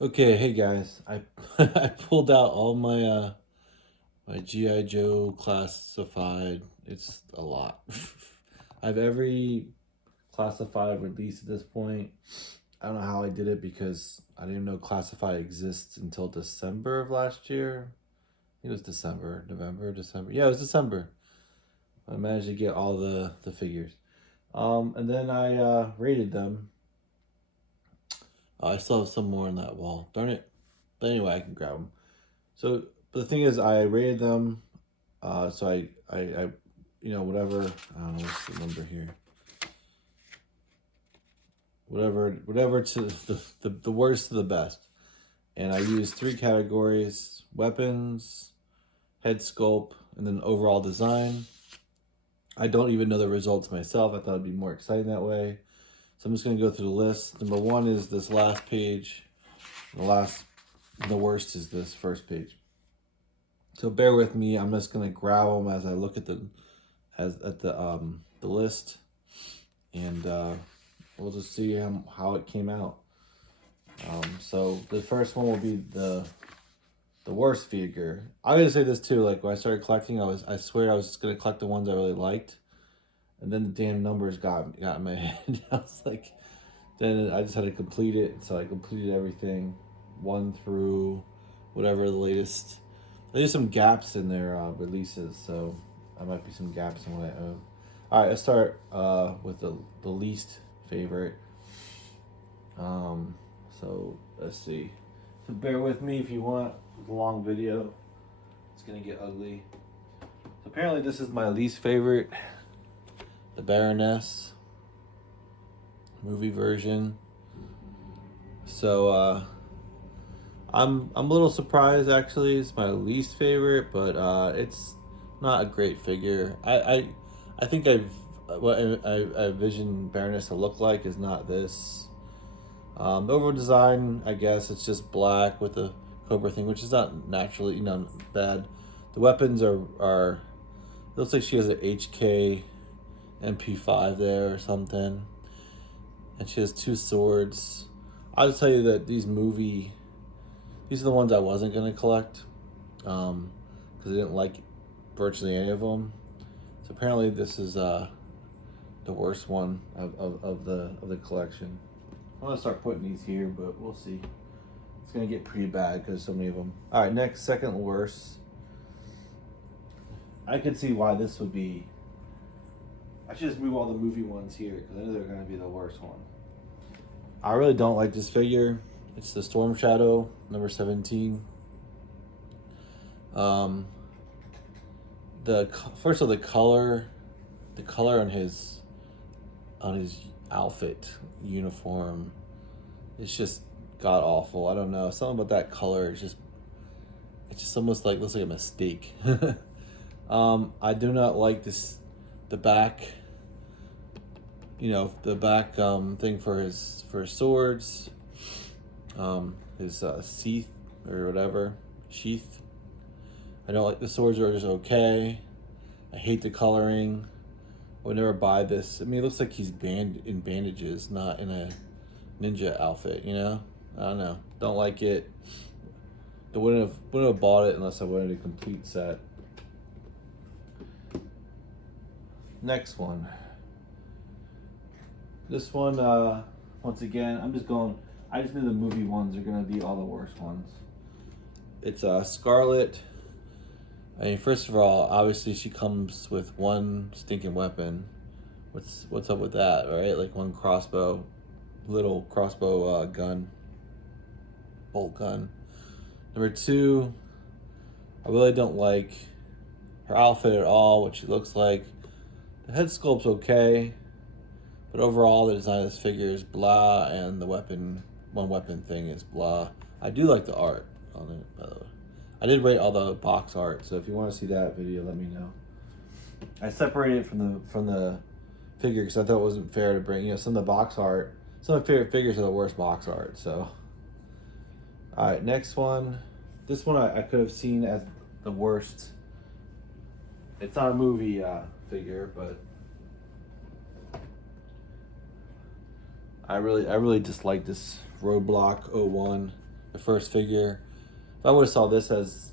Okay, hey guys, I I pulled out all my GI Joe classified. It's a lot. I have every classified release at this point. I don't know how I did it because I didn't know classified exists until December of last year. I think it was December, November, December. Yeah, it was December. I managed to get all the figures. And then I rated them. I still have some more on that wall. Darn it. But anyway, I can grab them. So, but the thing is, I rated them. So I, whatever. I don't know what's the number here. Whatever to the worst to the best. And I used three categories: weapons, head sculpt, and then overall design. I don't even know the results myself. I thought it'd be more exciting that way. So I'm just gonna go through the list. Number one is this last page. The worst is this first page. So bear with me. I'm just gonna grab them as I look at the list, and we'll just see how it came out. So the first one will be the worst figure. I'm gonna say this too. Like when I started collecting, I swear I was just gonna collect the ones I really liked, and then the damn numbers got in my head. I was like, then I just had to complete it. So I completed everything, one through whatever the latest. There's some gaps in their releases, so there might be some gaps in what I own. All right, let's start with the least favorite. Um, so let's see. So bear with me if you want the long video. It's gonna get ugly. So apparently this is my least favorite, the Baroness movie version. So I'm a little surprised actually. It's my least favorite, but it's not a great figure. I think what I envision Baroness to look like is not this. The overall design, I guess, it's just black with the Cobra thing, which is not naturally, bad. The weapons are it looks like she has an HK MP5 there or something, and she has two swords. I'll just tell you that these are the ones I wasn't gonna collect, because I didn't like virtually any of them. So apparently this is the worst one of the collection. I'm gonna start putting these here, but we'll see. It's gonna get pretty bad because so many of them. All right, next, second worst. I could see why this would be. I should just move all the movie ones here because I know they're gonna be the worst one. I really don't like this figure. It's the Storm Shadow number 17. Um, the first of the color on his outfit uniform, it's just god awful. I don't know, something about that color is just it's just almost like looks like a mistake. I do not like the back, the back thing for his swords, his sheath or whatever sheath. I don't like the swords are just okay. I hate the coloring. I would never buy this. I mean, it looks like he's in bandages, not in a ninja outfit. I don't know. Don't like it. I wouldn't have bought it unless I wanted a complete set. Next one. This one, once again, I just knew the movie ones are gonna be all the worst ones. It's Scarlet. I mean, first of all, obviously she comes with one stinking weapon. What's up with that, right? Like one little crossbow gun, bolt gun. Number two, I really don't like her outfit at all. What she looks like. The head sculpt's okay, but overall the design of this figure is blah, and the one weapon thing is blah. I do like the art on it, by the way. I did rate all the box art, so if you want to see that video, let me know. I separated it from the figure because I thought it wasn't fair to bring. Some of the box art. Some of my favorite figures are the worst box art. So, all right, next one. This one I could have seen as the worst. It's not a movie figure, but I really dislike this Roadblock 01 the first figure. If I would have saw this as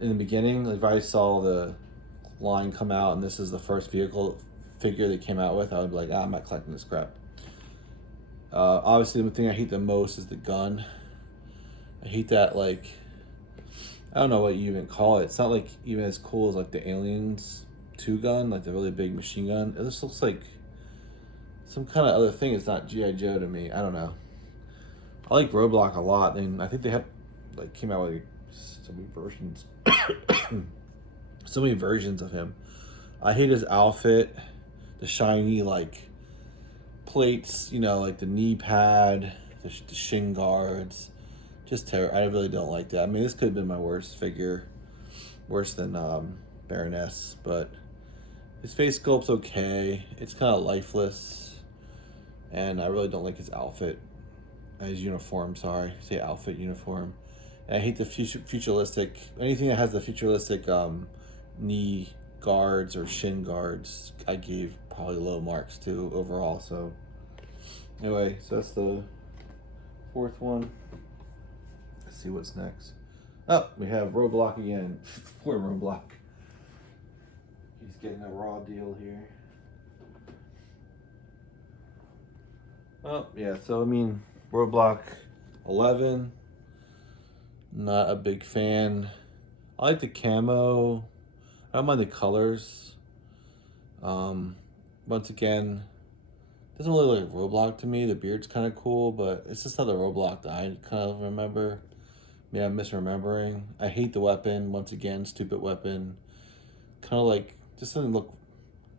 in the beginning, like if I saw the line come out and this is the first figure they came out with, I would be like, I'm not collecting this crap. Obviously, the thing I hate the most is the gun. I hate that, like, I don't know what you even call it. It's not like even as cool as like the Aliens 2 gun, like the really big machine gun. It just looks like some kind of other thing. It's not G.I. Joe to me. I don't know. I like Roadblock a lot. I think they have like came out with like, so many versions. So many versions of him. I hate his outfit, the shiny like plates, you know, like the knee pad, the shin guards. Just terrible. I really don't like that. I mean, this could have been my worst figure, worse than Baroness, but his face sculpt's okay. It's kind of lifeless, and I really don't like his outfit, his uniform. Sorry, say outfit uniform. And I hate the futuristic anything that has the futuristic knee guards or shin guards. I gave probably low marks to overall. So anyway, so that's the fourth one. Let's see what's next. Oh, we have Roadblock again. Poor Roadblock. He's getting a raw deal here. Oh, yeah, so I mean, Roadblock 11. Not a big fan. I like the camo. I don't mind the colors. Once again, doesn't really look like Roblox to me. The beard's kind of cool, but it's just not the Roblox that I kind of remember. Maybe I'm misremembering. I hate the weapon. Once again, stupid weapon. Kind of like, just doesn't look...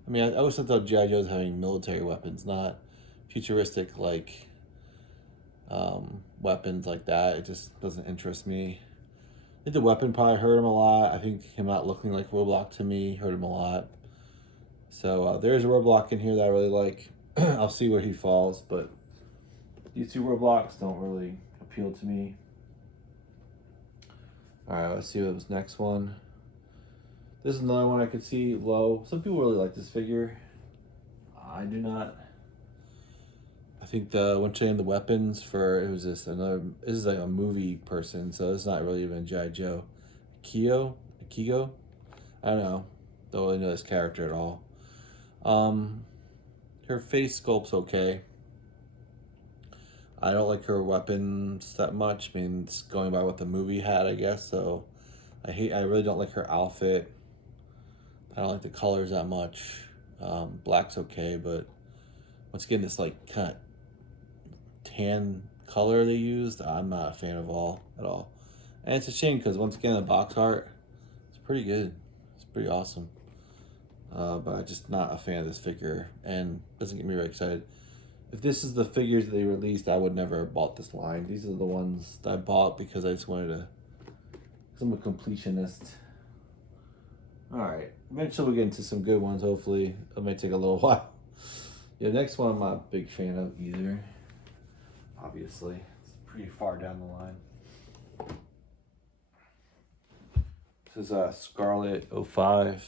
I mean, I always thought G.I. Joe's having military weapons, not futuristic, like, weapons like that. It just doesn't interest me. I think the weapon probably hurt him a lot. I think him not looking like Roblox to me hurt him a lot. So there's a Roblox in here that I really like. I'll see where he falls, but these two Roblox don't really appeal to me. Alright, let's see what was next one. This is another one I could see low. Some people really like this figure. I do not. I think when she named the weapons for this is like a movie person, so it's not really even G.I. Joe. Akigo? I don't know. Don't really know this character at all. Her face sculpt's okay. I don't like her weapons that much. I mean, it's going by what the movie had, I guess. So, I really don't like her outfit. I don't like the colors that much. Black's okay, but once again, this like kind of tan color they used, I'm not a fan of at all. And it's a shame because once again, the box art, it's pretty good. It's pretty awesome. But I'm just not a fan of this figure, and doesn't get me very excited. If this is the figures that they released, I would never have bought this line. These are the ones that I bought because I just wanted to, because I'm a completionist. Alright, eventually we'll get into some good ones, hopefully. It might take a little while. Yeah, next one I'm not a big fan of either. Obviously, it's pretty far down the line. This is Scarlet 05.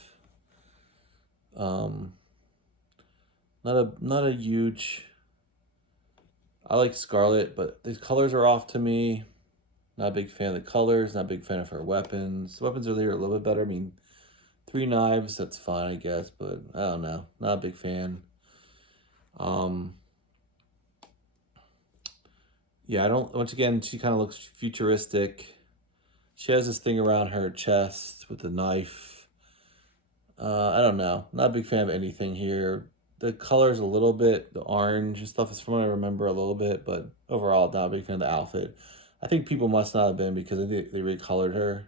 Not a huge... I like Scarlet, but these colors are off to me. Not a big fan of the colors, not a big fan of her weapons. The weapons are there a little bit better. I mean, 3 knives, that's fine, I guess, but I don't know. Not a big fan. Yeah, once again, she kind of looks futuristic. She has this thing around her chest with the knife. I don't know. Not a big fan of anything here. The colors a little bit, the orange and stuff is from what I remember a little bit, but overall, not a big fan of the outfit. I think people must not have been because they recolored her.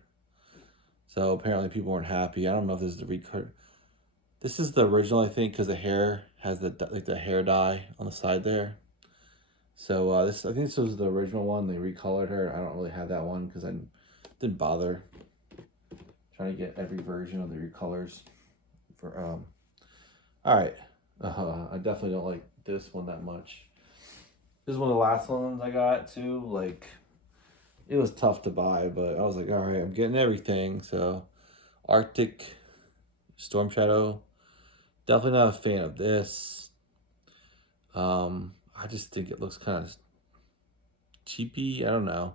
So apparently people weren't happy. I don't know if this is the recolor. This is the original, I think, because the hair has the hair dye on the side there. So I think this was the original one. They recolored her. I don't really have that one because I didn't bother trying to get every version of the recolors. All right. I definitely don't like this one that much. This is one of the last ones I got too. Like, it was tough to buy, but I was like, all right, I'm getting everything. So, Arctic Storm Shadow. Definitely not a fan of this. I just think it looks kind of cheapy. I don't know.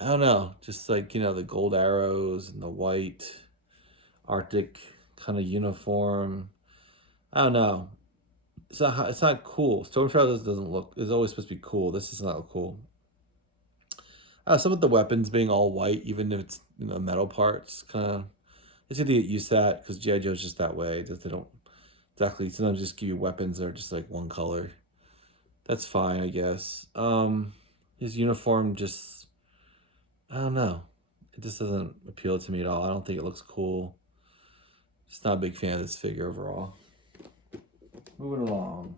I don't know, just like, you know, the gold arrows and the white Arctic kind of uniform. I don't know. It's not cool. Storm Shadows doesn't look. It's always supposed to be cool. This is not cool. Some of the weapons being all white, even if it's, you know, metal parts, kind of. It's good to get used to that because GI Joe's just that way. That they don't exactly. Sometimes just give you weapons that are just like one color. That's fine, I guess. His uniform just, I don't know. It just doesn't appeal to me at all. I don't think it looks cool. Just not a big fan of this figure overall. Moving along.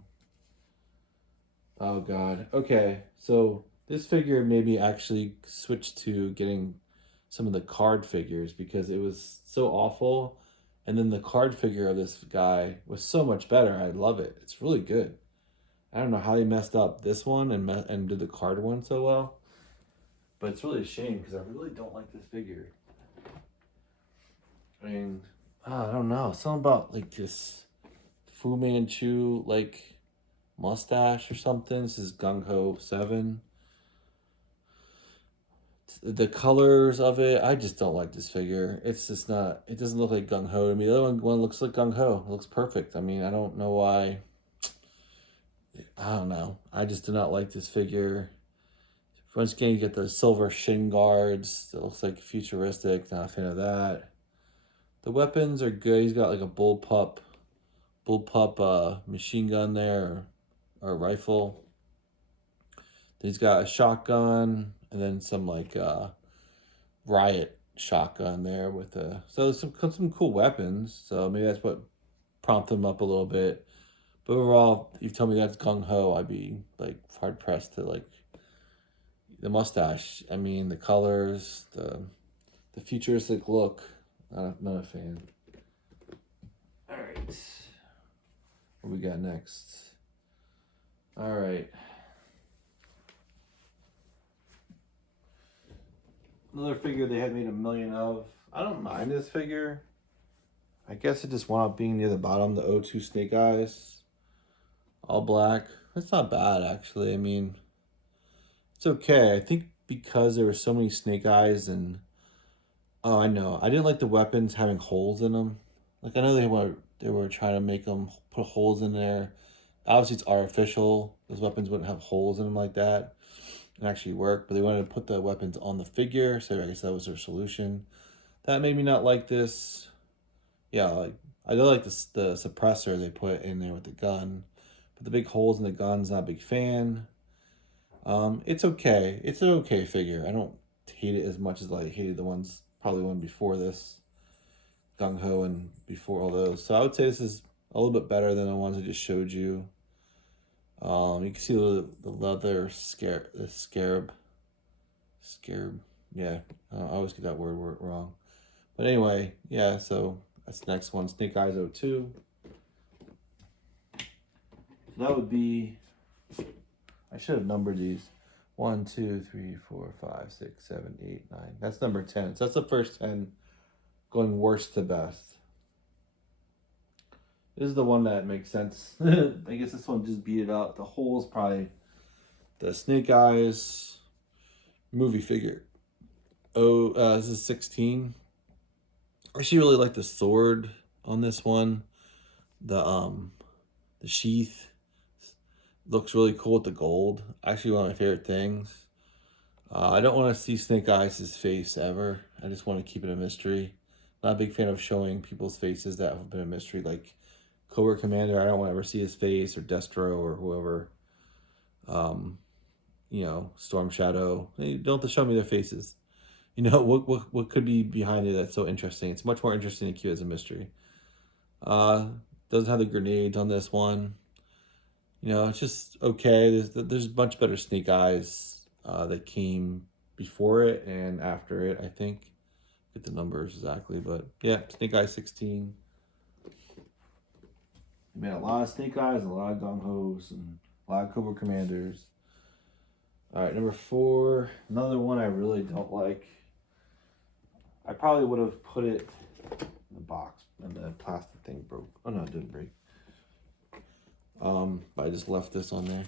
Oh God. Okay, so this figure made me actually switch to getting some of the card figures because it was so awful, and then the card figure of this guy was so much better. I love it. It's really good. I don't know how they messed up this one and did the card one so well, but it's really a shame because I really don't like this figure. I mean, I don't know. Something about like this Fu Manchu like mustache or something. This is Gung Ho 7. The colors of it, I just don't like this figure. It's just not, it doesn't look like Gung Ho to me. The other one looks like Gung Ho. It looks perfect. I mean, I don't know why. I don't know. I just do not like this figure. Once again, you get the silver shin guards. It looks like futuristic. Not a fan of that. The weapons are good. He's got like a bullpup machine gun there, or a rifle. He's got a shotgun and then some like riot shotgun there with so some cool weapons. So maybe that's what prompted him up a little bit. But overall, if you tell me that's gung ho, I'd be like hard pressed to like the mustache. I mean, the colors, the futuristic look. Not a fan. All right, what we got next? All right. Another figure they had made a million of. I don't mind this figure. I guess it just wound up being near the bottom, the O2 Snake Eyes. All black. That's not bad, actually. I mean, it's okay. I think because there were so many Snake Eyes and... Oh, I know. I didn't like the weapons having holes in them. Like, I know they were trying to make them put holes in there. Obviously, it's artificial. Those weapons wouldn't have holes in them like that and actually work, but they wanted to put the weapons on the figure, so I guess that was their solution. That made me not like this. Yeah, like I do like the suppressor they put in there with the gun, but the big holes in the gun's not a big fan. It's okay. It's an okay figure. I don't hate it as much as I hated the ones, probably one before this, Gung Ho and before all those. So I would say this is a little bit better than the ones I just showed you. You can see the leather scarab. Yeah, I always get that word wrong. But anyway, yeah, so that's the next one, Snake Eyes 02. So that would be, I should have numbered these. 1, 2, 3, 4, 5, 6, 7, 8, 9. That's number 10. So that's the first 10 going worst to best. This is the one that makes sense. I guess this one just beat it up. The hole's probably the Snake Eyes movie figure. This is 16. I actually really like the sword on this one. The sheath looks really cool with the gold. Actually, one of my favorite things. I don't want to see Snake Eyes' face ever. I just want to keep it a mystery. Not a big fan of showing people's faces that have been a mystery. Like Cobra Commander, I don't want to ever see his face, or Destro, or whoever. You know, Storm Shadow. They don't have to show me their faces. You know, what could be behind it that's so interesting? It's much more interesting to keep it as a mystery. Doesn't have the grenades on this one. You know, it's just okay. There's much better Snake Eyes that came before it and after it, I think. Get the numbers exactly, but yeah, Snake Eyes 16. We made a lot of Snake Eyes, a lot of Gung Ho's, and a lot of Cobra Commanders. All right, number 4, another one I really don't like. I probably would have put it in the box, and the plastic thing broke. Oh no, it didn't break. But I just left this on there.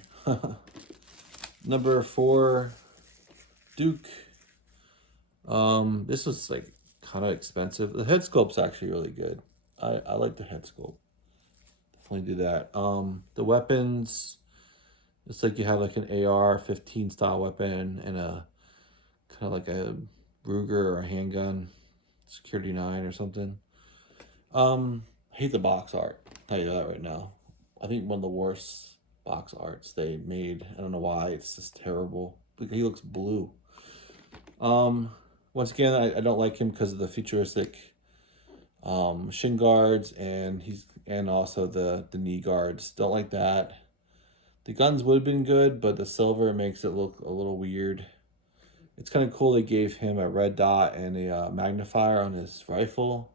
Number 4, Duke. This was like kind of expensive. The head sculpt's actually really good. I like the head sculpt. Definitely do that. The weapons, it's like you have like an AR-15 style weapon and a kind of like a Ruger or a handgun, Security 9 or something. I hate the box art. I'll tell you that right now. I think one of the worst box arts they made. I don't know why. It's just terrible. Like, he looks blue. Once again, I don't like him because of the futuristic shin guards and also the knee guards. Don't like that. The guns would have been good, but the silver makes it look a little weird. It's kind of cool they gave him a red dot and a magnifier on his rifle.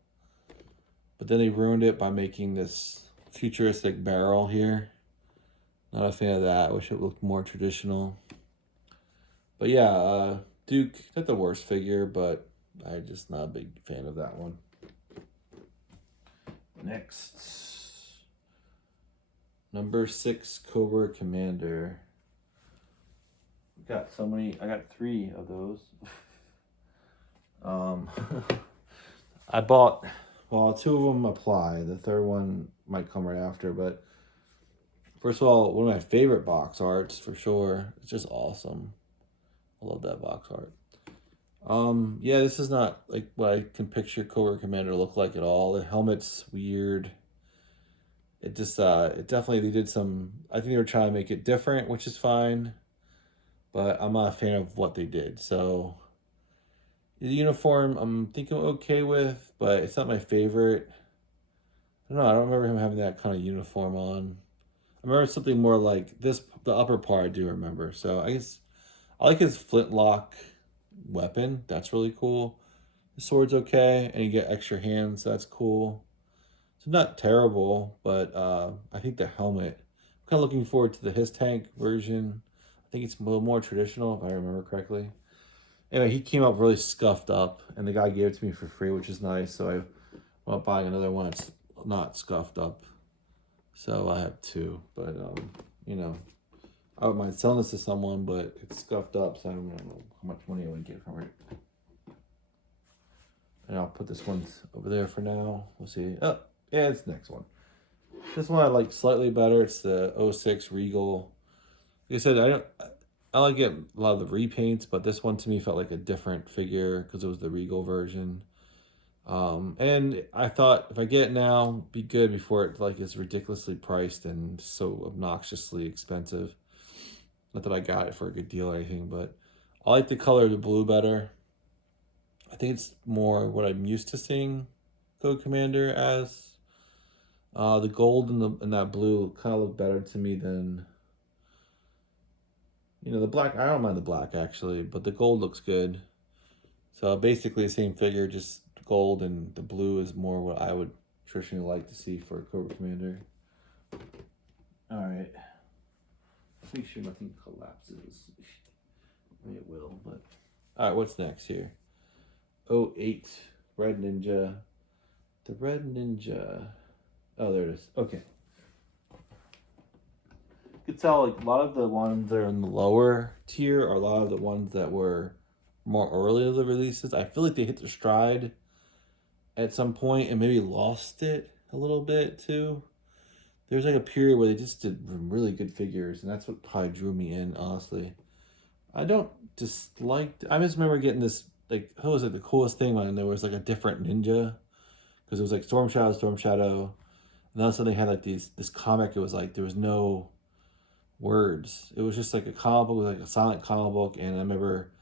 But then they ruined it by making this futuristic barrel here. Not a fan of that. I wish it looked more traditional. But yeah, Duke, not the worst figure, but I'm just not a big fan of that one. Next. Number 6, Cobra Commander. Got so many. I got 3 of those. I bought, well, 2 of them apply. The third one might come right after, but first of all, one of my favorite box arts for sure. It's just awesome. I love that box art. Yeah, this is not like what I can picture Cobra Commander look like at all. The helmet's weird. It just, it definitely, they did some, I think they were trying to make it different, which is fine, but I'm not a fan of what they did. So the uniform, I'm thinking okay with, but it's not my favorite. I don't know, I don't remember him having that kind of uniform on. I remember something more like this, the upper part I do remember. So I guess I like his flintlock weapon. That's really cool. The sword's okay, and you get extra hands. So that's cool. So not terrible, but I think the helmet. I'm kind of looking forward to the his tank version. I think it's a little more traditional, if I remember correctly. Anyway, he came up really scuffed up, and the guy gave it to me for free, which is nice. So I went up buying another one that's not scuffed up. So I have 2, but you know, I wouldn't mind selling this to someone, but it's scuffed up, so I don't know how much money I would get from it. And I'll put this one over there for now. We'll see. Oh, yeah, it's the next one. This one I like slightly better. It's the 06 Regal. Like I said, I like get a lot of the repaints, but this one to me felt like a different figure because it was the Regal version. And I thought if I get it now, be good before it like is ridiculously priced and so obnoxiously expensive. Not that I got it for a good deal or anything, but I like the color of the blue better. I think it's more what I'm used to seeing Code Commander as. The gold and that blue kind of look better to me than, you know, the black. I don't mind the black actually, but the gold looks good. So basically the same figure, just gold, and the blue is more what I would traditionally like to see for a Cobra Commander. All right. Make sure nothing collapses. I mean, it will, but... All right, what's next here? 08 Red Ninja. The Red Ninja. Oh, there it is. Okay. You can tell like a lot of the ones that are in the lower tier are a lot of the ones that were more early of the releases. I feel like they hit their stride at some point and maybe lost it a little bit too. There's like a period where they just did really good figures, and that's what probably drew me in, honestly. I don't dislike... I just remember getting this, like, what was it, the coolest thing when there was like a different ninja? Because it was like Storm Shadow. And all of a sudden they had like this comic, it was like there was no words. It was just like a comic book, it was like a silent comic book, and I remember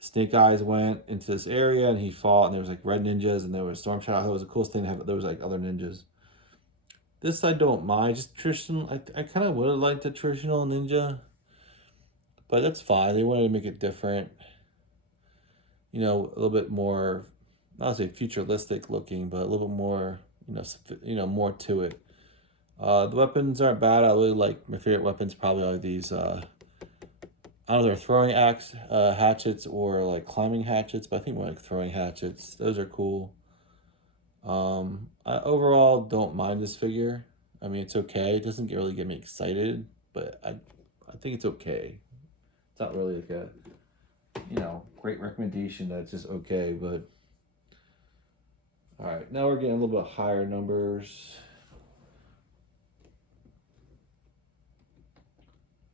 Snake Eyes went into this area and he fought, and there was like red ninjas, and there was Storm Shadow. It was the coolest thing to have. There was like other ninjas. This I don't mind, just traditional. I kind of would have liked a traditional ninja, but that's fine. They wanted to make it different, you know, a little bit more, not say futuristic looking, but a little bit more, more to it. The weapons aren't bad. I really like, my favorite weapons probably are these. I don't know, they're throwing axe hatchets or like climbing hatchets, but I think more like throwing hatchets. Those are cool. I overall don't mind this figure. I mean, it's okay. It doesn't really get me excited, but I think it's okay. It's not really like a you know, great recommendation that's just okay, but all right, now we're getting a little bit higher numbers.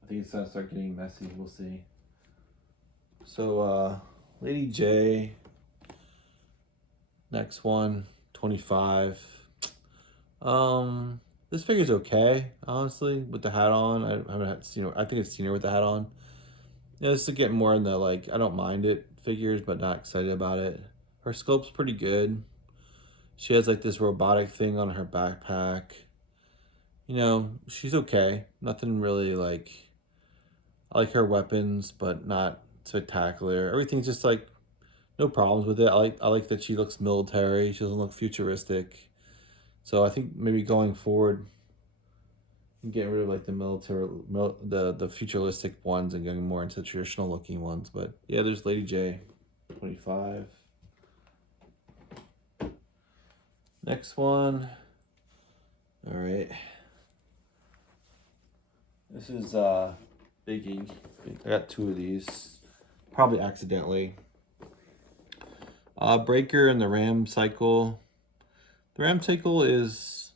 I think it's gonna start getting messy. We'll see. So, Lady J, next one, 25. This figure's okay, honestly, with the hat on. I haven't seen her. I think I've seen her with the hat on. Yeah, this is getting more in the like I don't mind it figures, but not excited about it. Her sculpt's pretty good. She has like this robotic thing on her backpack. You know, she's okay. Nothing really like. I like her weapons, but not spectacular. Everything's just like no problems with it. I like that she looks military. She doesn't look futuristic. So I think maybe going forward, getting rid of like the military, the futuristic ones and getting more into traditional looking ones. But yeah, there's Lady J, 25. Next one. All right. This is Biggie. I got two of these, probably accidentally. Breaker and the Ram Cycle. The Ram Cycle is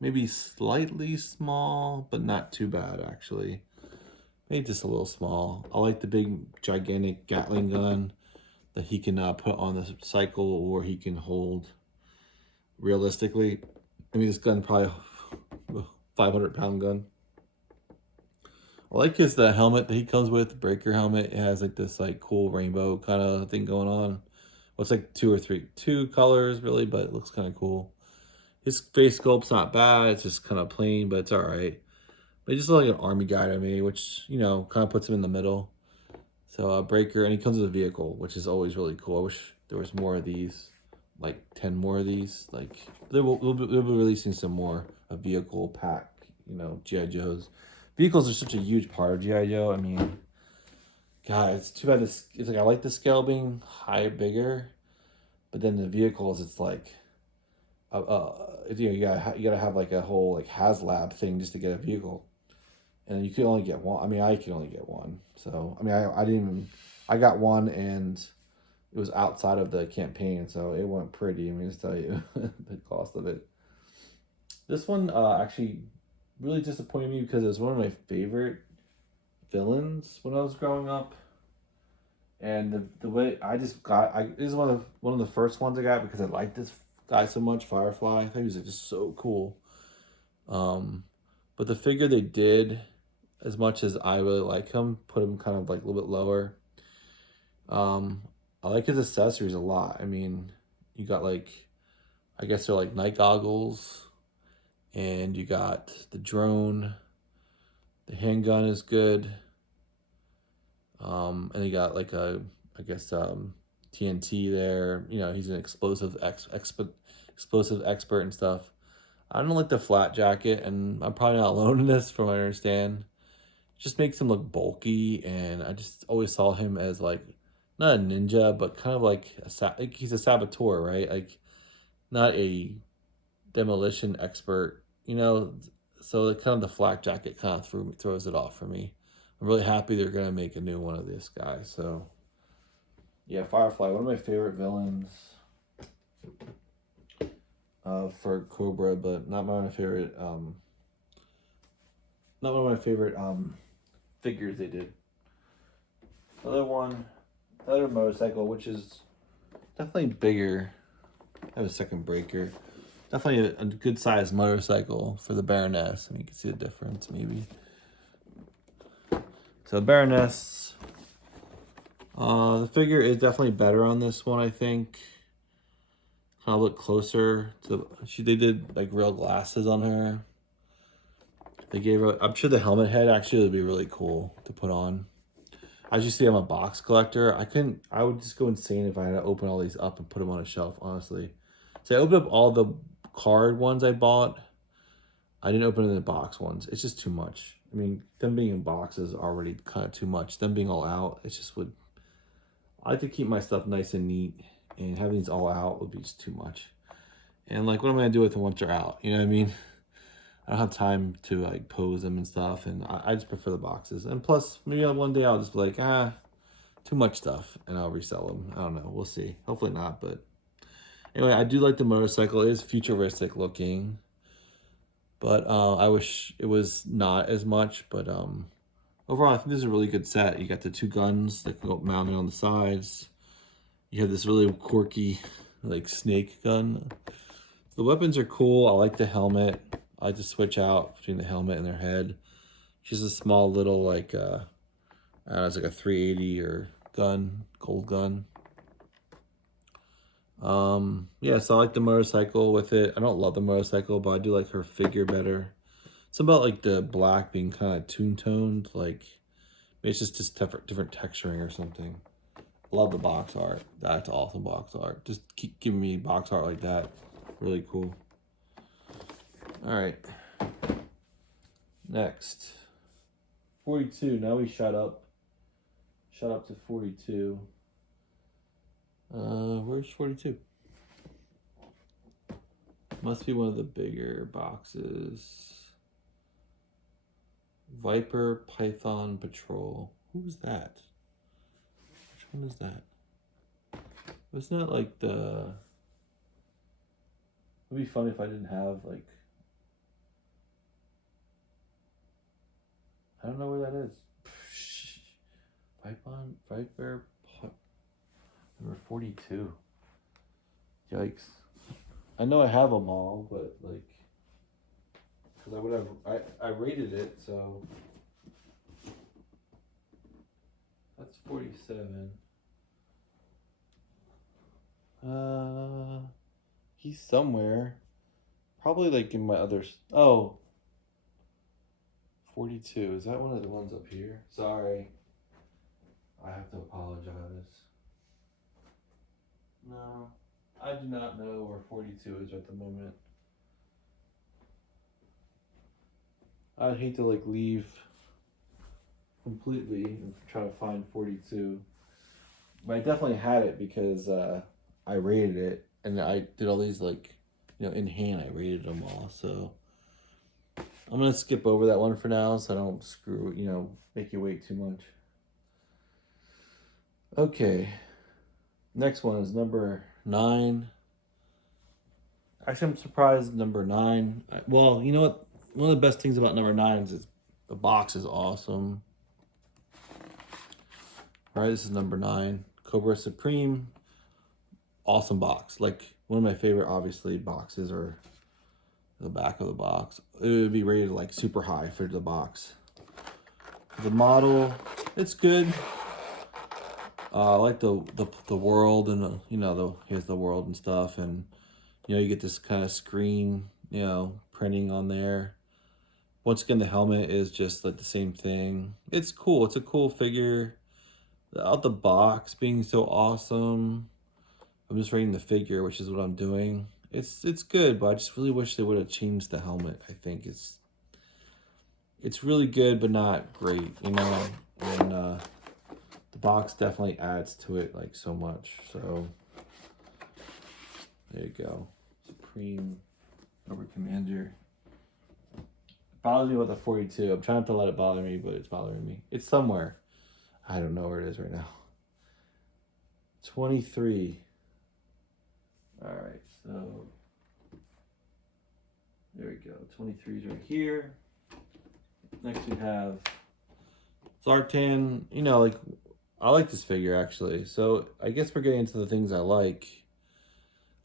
maybe slightly small, but not too bad actually. Maybe just a little small. I like the big, gigantic Gatling gun that he can put on the cycle or he can hold realistically. I mean, this gun probably 500-pound gun. I like the helmet that he comes with, Breaker helmet. It has like this like cool rainbow kind of thing going on. Well, it's like two colors really, but it looks kind of cool. His face sculpt's not bad. It's just kind of plain, but it's all right. But he just looks like an army guy to me, which, you know, kind of puts him in the middle. So Breaker, and he comes with a vehicle, which is always really cool. I wish there was more of these, like 10 more of these. Like they'll be releasing some more, a vehicle pack, you know, G.I. Joes. Vehicles are such a huge part of G.I. Joe. I mean, God, it's too bad it's like I like the scale being higher, bigger, but then the vehicles, it's like, you know, you gotta have like a whole like HasLab thing just to get a vehicle, and you can only get one. I mean, I can only get one. So I mean, I didn't even, I got one and it was outside of the campaign, so it went pretty. I mean, just tell you the cost of it. This one actually really disappointed me because it was one of my favorite villains when I was growing up. And the way I just got, this is one of the first ones I got because I liked this guy so much, Firefly. I thought he was just so cool. But the figure they did, as much as I really like him, put him kind of like a little bit lower. I like his accessories a lot. I mean, you got like, I guess they're like night goggles, and you got the drone. The handgun is good. And you got like I guess TNT there. You know, he's an explosive expert and stuff. I don't like the flat jacket, and I'm probably not alone in this from what I understand. It just makes him look bulky, and I just always saw him as like, not a ninja, but kind of like like he's a saboteur, right? Like, not a demolition expert, you know? So the kind of the flak jacket kind of throws it off for me. I'm really happy they're going to make a new one of this guy, so... Yeah, Firefly, one of my favorite villains for Cobra, but not one of my favorite figures they did. Another motorcycle, which is definitely bigger. I have a second Breaker. Definitely a good sized motorcycle for the Baroness. I mean, you can see the difference maybe. So Baroness, the figure is definitely better on this one, I think. Kind of look closer to they did like real glasses on her. They gave her, I'm sure the helmet head actually would be really cool to put on. As you see, I'm a box collector. I would just go insane if I had to open all these up and put them on a shelf, honestly. So I opened up all the card ones I bought. I didn't open the box ones. It's just too much. I mean, them being in boxes are already kind of too much. Them being all out, it just would... I like to keep my stuff nice and neat, and having these all out would be just too much. And like, what am I gonna do with them once they're out? You know what I mean? I don't have time to like pose them and stuff, and I just prefer the boxes. And plus, maybe one day I'll just be like, too much stuff, and I'll resell them. I don't know. We'll see. Hopefully not, but anyway, I do like the motorcycle. It is futuristic looking, but I wish it was not as much. But overall, I think this is a really good set. You got the 2 guns that can go mounted on the sides. You have this really quirky, like, snake gun. The weapons are cool. I like the helmet. I like to switch out between the helmet and their head. She's a small little, like, I don't know, it's like a 380 or gun, gold gun. Yeah, so I like the motorcycle with it. I don't love the motorcycle, but I do like her figure better. It's about like the black being kind of toon-toned, like maybe it's just different texturing or something. Love the box art. That's awesome box art. Just keep giving me box art like that. Really cool. All right. Next. 42. Now we shot up to 42. Where's 42? Must be one of the bigger boxes. Viper Python Patrol. Who's that? Which one is that? It's not like the... It would be funny if I didn't have, like... I don't know where that is. Viper number 42. Yikes. I know I have them all, but like, because I rated it, so that's 47. He's somewhere, probably like in my others. Oh, 42. Is that one of the ones up here? Sorry, I have to apologize. No, I do not know where 42 is at the moment. I'd hate to like leave completely and try to find 42. But I definitely had it because I rated it and I did all these like, in hand I rated them all. So I'm going to skip over that one for now so I don't make you wait too much. Okay. Next one is number 9. Actually, I'm surprised number 9. Well, you know what? One of the best things about number 9 is the box is awesome. All right, this is number 9. Cobra Supreme. Awesome box. Like, one of my favorite, obviously, boxes are the back of the box. It would be rated, like, super high for the box. The model, it's good. I like the world and here's the world and stuff, and you get this kind of screen printing on there. Once again, the helmet is just like the same thing. It's cool. It's a cool figure. Out the box being so awesome. I'm just rating the figure, which is what I'm doing. It's good, but I just really wish they would have changed the helmet. I think it's really good, but not great, and the box definitely adds to it like so much. So there you go. Supreme Cobra Commander. It bothers me about the 42. I'm trying not to let it bother me, but it's bothering me. It's somewhere. I don't know where it is right now. 23. All right, so there we go. 23 is right here. Next we have Zartan. I like this figure actually. So I guess we're getting into the things I like.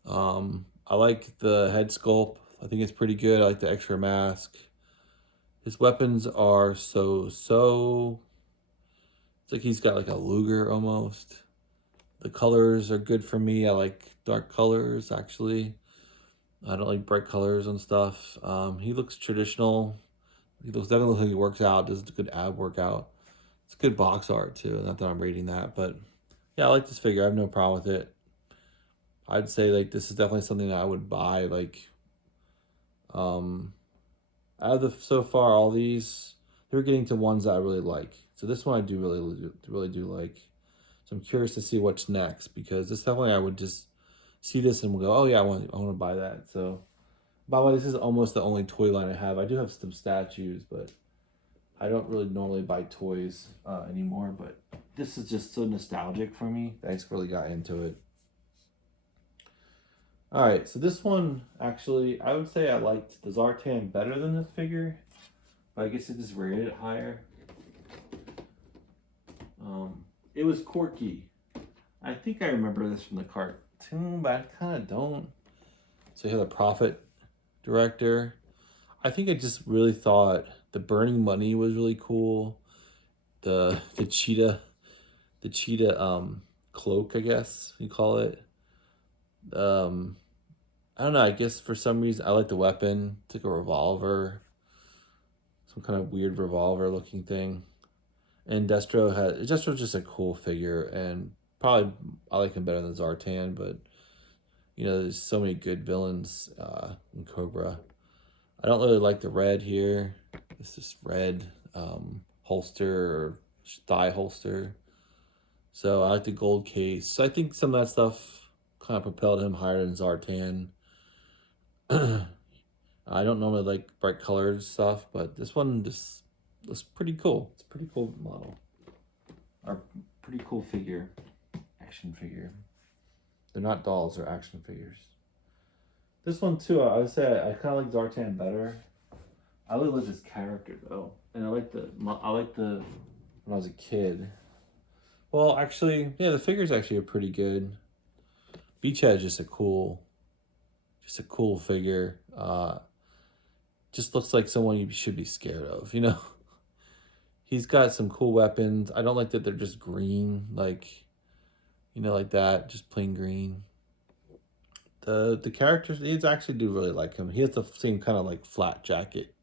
I like the head sculpt. I think it's pretty good. I like the extra mask. His weapons are so. It's like he's got like a Luger almost. The colors are good for me. I like dark colors actually. I don't like bright colors and stuff. He looks traditional. He definitely looks like he works out. Does a good ab workout. It's good box art too. Not that I'm rating that, but yeah, I like this figure. I have no problem with it. I'd say like this is definitely something that I would buy. Like, out of so far all these, they're getting to ones that I really like. So this one I do really do like. So I'm curious to see what's next, because this definitely I would just see this and go, oh yeah, I want to buy that. So by the way, this is almost the only toy line I have. I do have some statues, but I don't really normally buy toys anymore. But this is just so nostalgic for me. I just really got into it. All right, so this one, actually, I would say I liked the Zartan better than this figure, but I guess it just rated it higher. It was quirky. I think I remember this from the cartoon, but I kind of don't. So you have the Prophet director. I think I just really thought the Burning Money was really cool. The cheetah cloak, I guess you call it. I don't know, I guess for some reason I like the weapon. It's like a revolver. Some kind of weird revolver looking thing. And Destro's just a cool figure, and probably I like him better than Zartan, but you know, there's so many good villains in Cobra. I don't really like the red here. It's just red holster or thigh holster. So I like the gold case. So I think some of that stuff kind of propelled him higher than Zartan. I don't normally like bright colored stuff, but this one just looks pretty cool. It's a pretty cool model. Or pretty cool figure. Action figure. They're not dolls, they're action figures. This one too, I would say I kind of like Zartan better. I really like this character though. And I like the when I was a kid. Well, actually, yeah, the figures actually are pretty good. Beachhead is just a cool figure. Just looks like someone you should be scared of, you know? He's got some cool weapons. I don't like that they're just green, like, you know, like that, just plain green. The characters, these actually do really like him. He has the same kind of like flat jacket,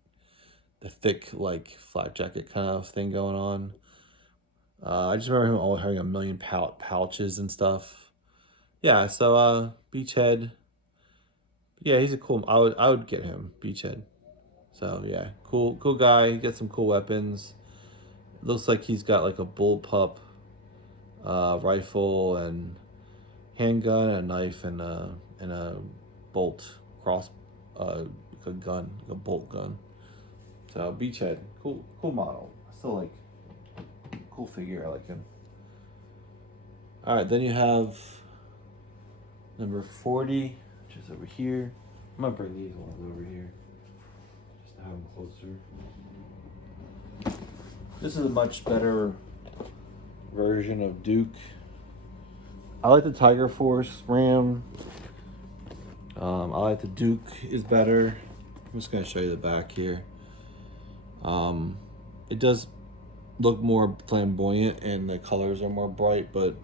the thick like flat jacket kind of thing going on. I just remember him always having a million pouches and stuff. Yeah, so Beachhead. Yeah, he's a cool. I would get him, Beachhead. So yeah, cool guy. He gets some cool weapons. It looks like he's got like a bullpup rifle and handgun, and a knife, and a bolt a gun, a bolt gun. So Beachhead, cool model. I still like cool figure. I like him. All right, then you have number 40, which is over here. I'm gonna bring these ones over here just to have them closer. This is a much better version of Duke. I like the Tiger Force Ram. I like the Duke is better. I'm just gonna show you the back here. It does look more flamboyant and the colors are more bright, but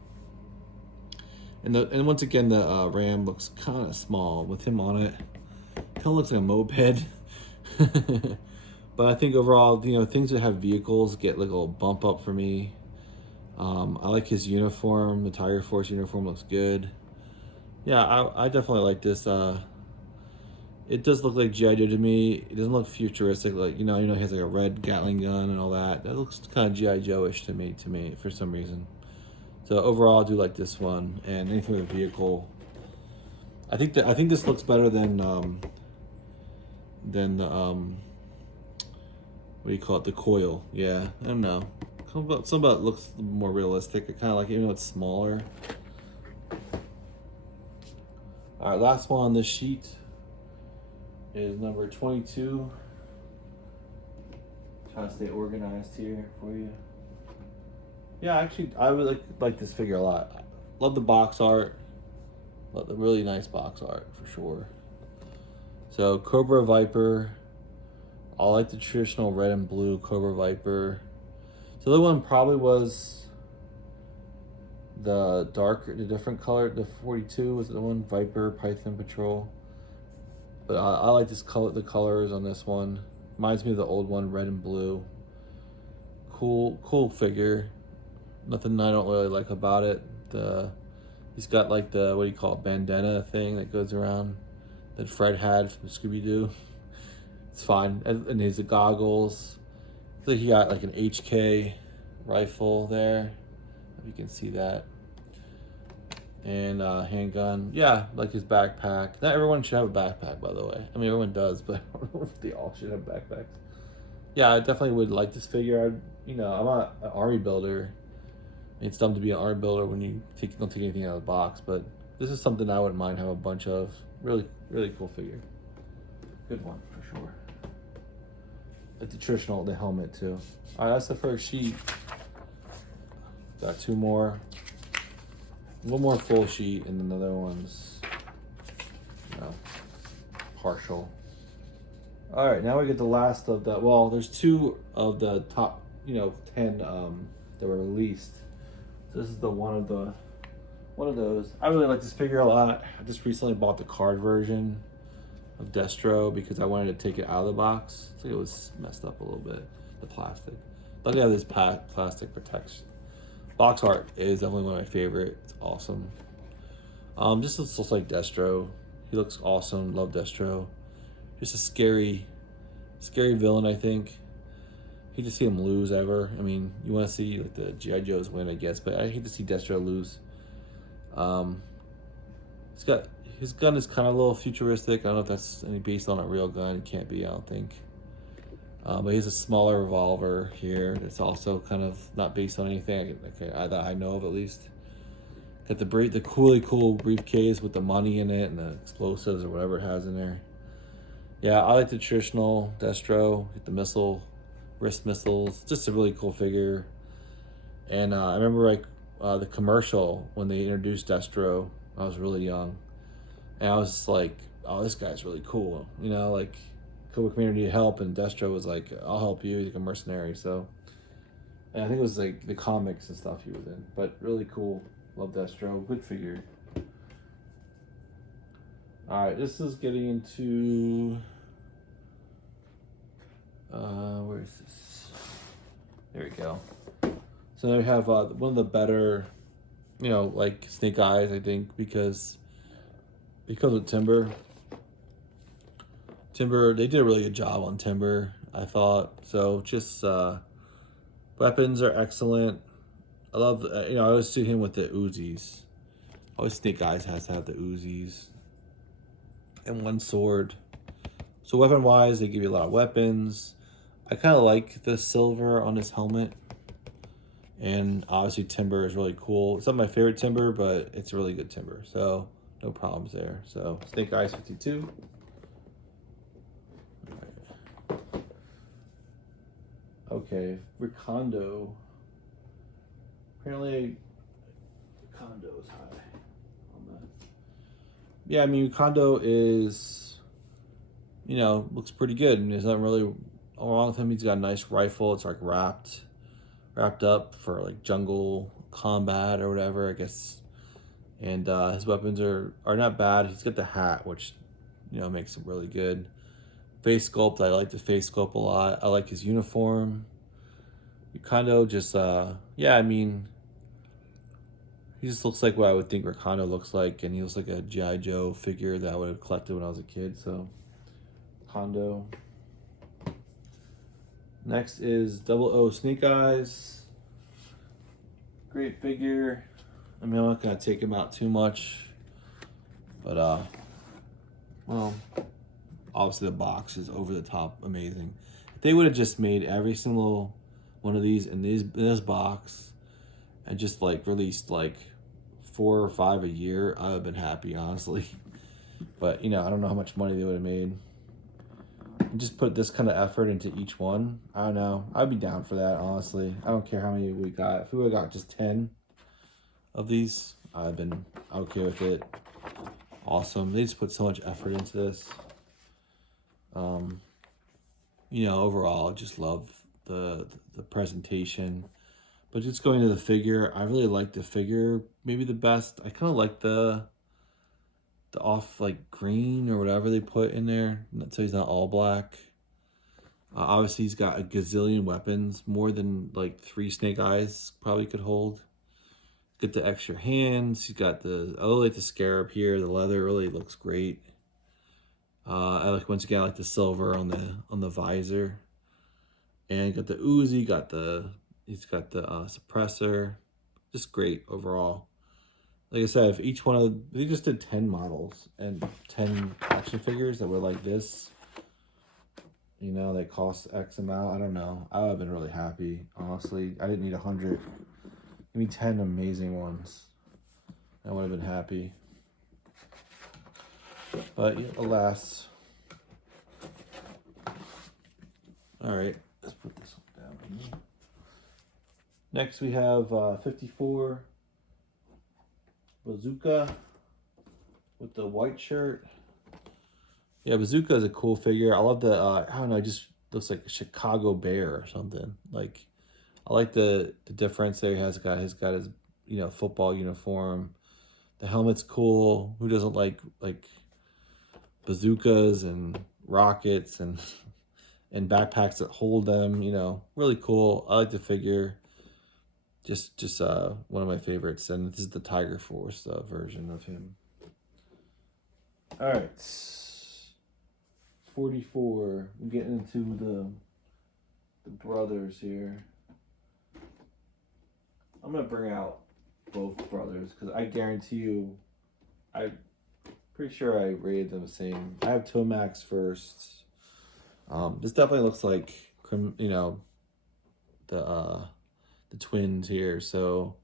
and once again the Ram looks kind of small with him on it. Kind of looks like a moped. But I think overall, you know, things that have vehicles get like a little bump up for me. I like his uniform. The Tiger Force uniform looks good. Yeah, I definitely like this. It does look like G.I. Joe to me. It doesn't look futuristic, like you know he has like a red Gatling gun and all that. That looks kind of G.I. Joe-ish to me for some reason. So overall, I do like this one, and anything with a vehicle. I think this looks better than the what do you call it? The coil. Yeah, I don't know. Some about it looks more realistic. I kind of like it, even though it's smaller. All right, last one on this sheet is number 22. Try to stay organized here for you. Yeah, actually, I really like this figure a lot. Love the box art. Love the really nice box art for sure. So Cobra Viper. I like the traditional red and blue Cobra Viper. So the other one probably was the different color. The 42 was the one, Viper Python Patrol. But I like the colors on this one. Reminds me of the old one, red and blue. Cool figure. Nothing I don't really like about it. He's got like the, what do you call it, bandana thing that goes around that Fred had from Scooby-Doo. It's fine. And his goggles. I think he got like an HK rifle there. If you can see that. And handgun. Yeah, like his backpack. Not everyone should have a backpack, by the way. I mean, everyone does, but I don't know if they all should have backpacks. Yeah, I definitely would like this figure. I'm an army builder, It's dumb to be an art builder when you don't take anything out of the box, but this is something I wouldn't mind have a bunch of. Really, really cool figure. Good one for sure. Like the traditional, the helmet too. All right, that's the first sheet. Got two more. One more full sheet, and another one's, you know, partial. All right, now we get the last of the. Well, there's two of the top, 10 that were released. So this is the one of those. I really like this figure a lot. I just recently bought the card version of Destro because I wanted to take it out of the box. So it was messed up a little bit, the plastic. But yeah, this plastic protection. Box art is definitely one of my favorite. It's awesome. Just looks like Destro. He looks awesome. Love Destro. Just a scary villain, I think. Hate to see him lose ever. I mean, you want to see like the G.I. Joes win, I guess, but I hate to see Destro lose. His gun is kind of a little futuristic. I don't know if that's any based on a real gun. It can't be, I don't think. But he has a smaller revolver here. It's also kind of not based on anything that I know of, at least. Got the really cool briefcase with the money in it and the explosives or whatever it has in there. Yeah, I like the traditional Destro. Get the wrist missiles. Just a really cool figure. And I remember the commercial when they introduced Destro. I was really young, and I was just like, "Oh, this guy's really cool." Cobra Commander needed help, and Destro was like, "I'll help you." He's like a mercenary, so. And I think it was like the comics and stuff he was in, but really cool. Love Destro. Good figure. All right, this is getting into. Where is this? There we go. So now we have one of the better, like Snake Eyes, I think, because with Timber, they did a really good job on Timber, I thought. So just weapons are excellent. I love, I always see him with the Uzis. Always Snake Eyes has to have the Uzis. And one sword. So weapon-wise, they give you a lot of weapons. I kind of like the silver on his helmet. And obviously Timber is really cool. It's not my favorite Timber, but it's a really good Timber. So no problems there. So Snake Eyes 52. All right. Okay, Recondo. Apparently Recondo is high on that. Yeah, I mean Recondo is, looks pretty good. And there's nothing really wrong with him. He's got a nice rifle. It's like wrapped up for like jungle combat or whatever, I guess. And his weapons are not bad. He's got the hat, which makes him really good. Face sculpt, I like the face sculpt a lot. I like his uniform. Recondo just I mean, he just looks like what I would think Recondo looks like, and he looks like a G.I. Joe figure that I would have collected when I was a kid. So Recondo. Next is 00 Snake Eyes. Great figure. I mean, I'm not gonna take him out too much, but well, obviously the box is over the top amazing. If they would have just made every single one of these in this box and just like released like 4 or 5 a year, I would have been happy, honestly. But I don't know how much money they would have made. Just put this kind of effort into each one. I don't know. I'd be down for that, honestly. I don't care how many we got. If we would have got just 10 of these, I've been okay with it. Awesome. They just put so much effort into this. Overall, I just love the presentation. But just going to the figure, I really like the figure maybe the best. I kind of like the off like green or whatever they put in there, so he's not all black. Obviously he's got a gazillion weapons, more than like 3 Snake Eyes probably could hold. Get the extra hands. He's got I like the scarab here. The leather really looks great. I like, once again, I like the silver on the visor. And got the Uzi. He's got the suppressor. Just great overall. Like I said, if each one of they just did 10 models and 10 action figures that were like this, they cost X amount. I don't know. I would have been really happy, honestly. I didn't need 100. Give me 10 amazing ones. I would have been happy. But yeah, alas. Alright, let's put this one down here. Next we have 54 Bazooka with the white shirt. Yeah, Bazooka is a cool figure. I love the, I don't know, it just looks like a Chicago Bear or something. Like, I like the difference there. He's got his you know, football uniform. The helmet's cool. Who doesn't like bazookas and rockets and and backpacks that hold them? You know, really cool. I like the figure. Just one of my favorites. And this is the Tiger Force version of him. All right, 44. We're getting into the brothers here. I'm gonna bring out both brothers because I guarantee you, I'm pretty sure I rated them the same. I have Tomax first. This definitely looks like you know, the twins here. So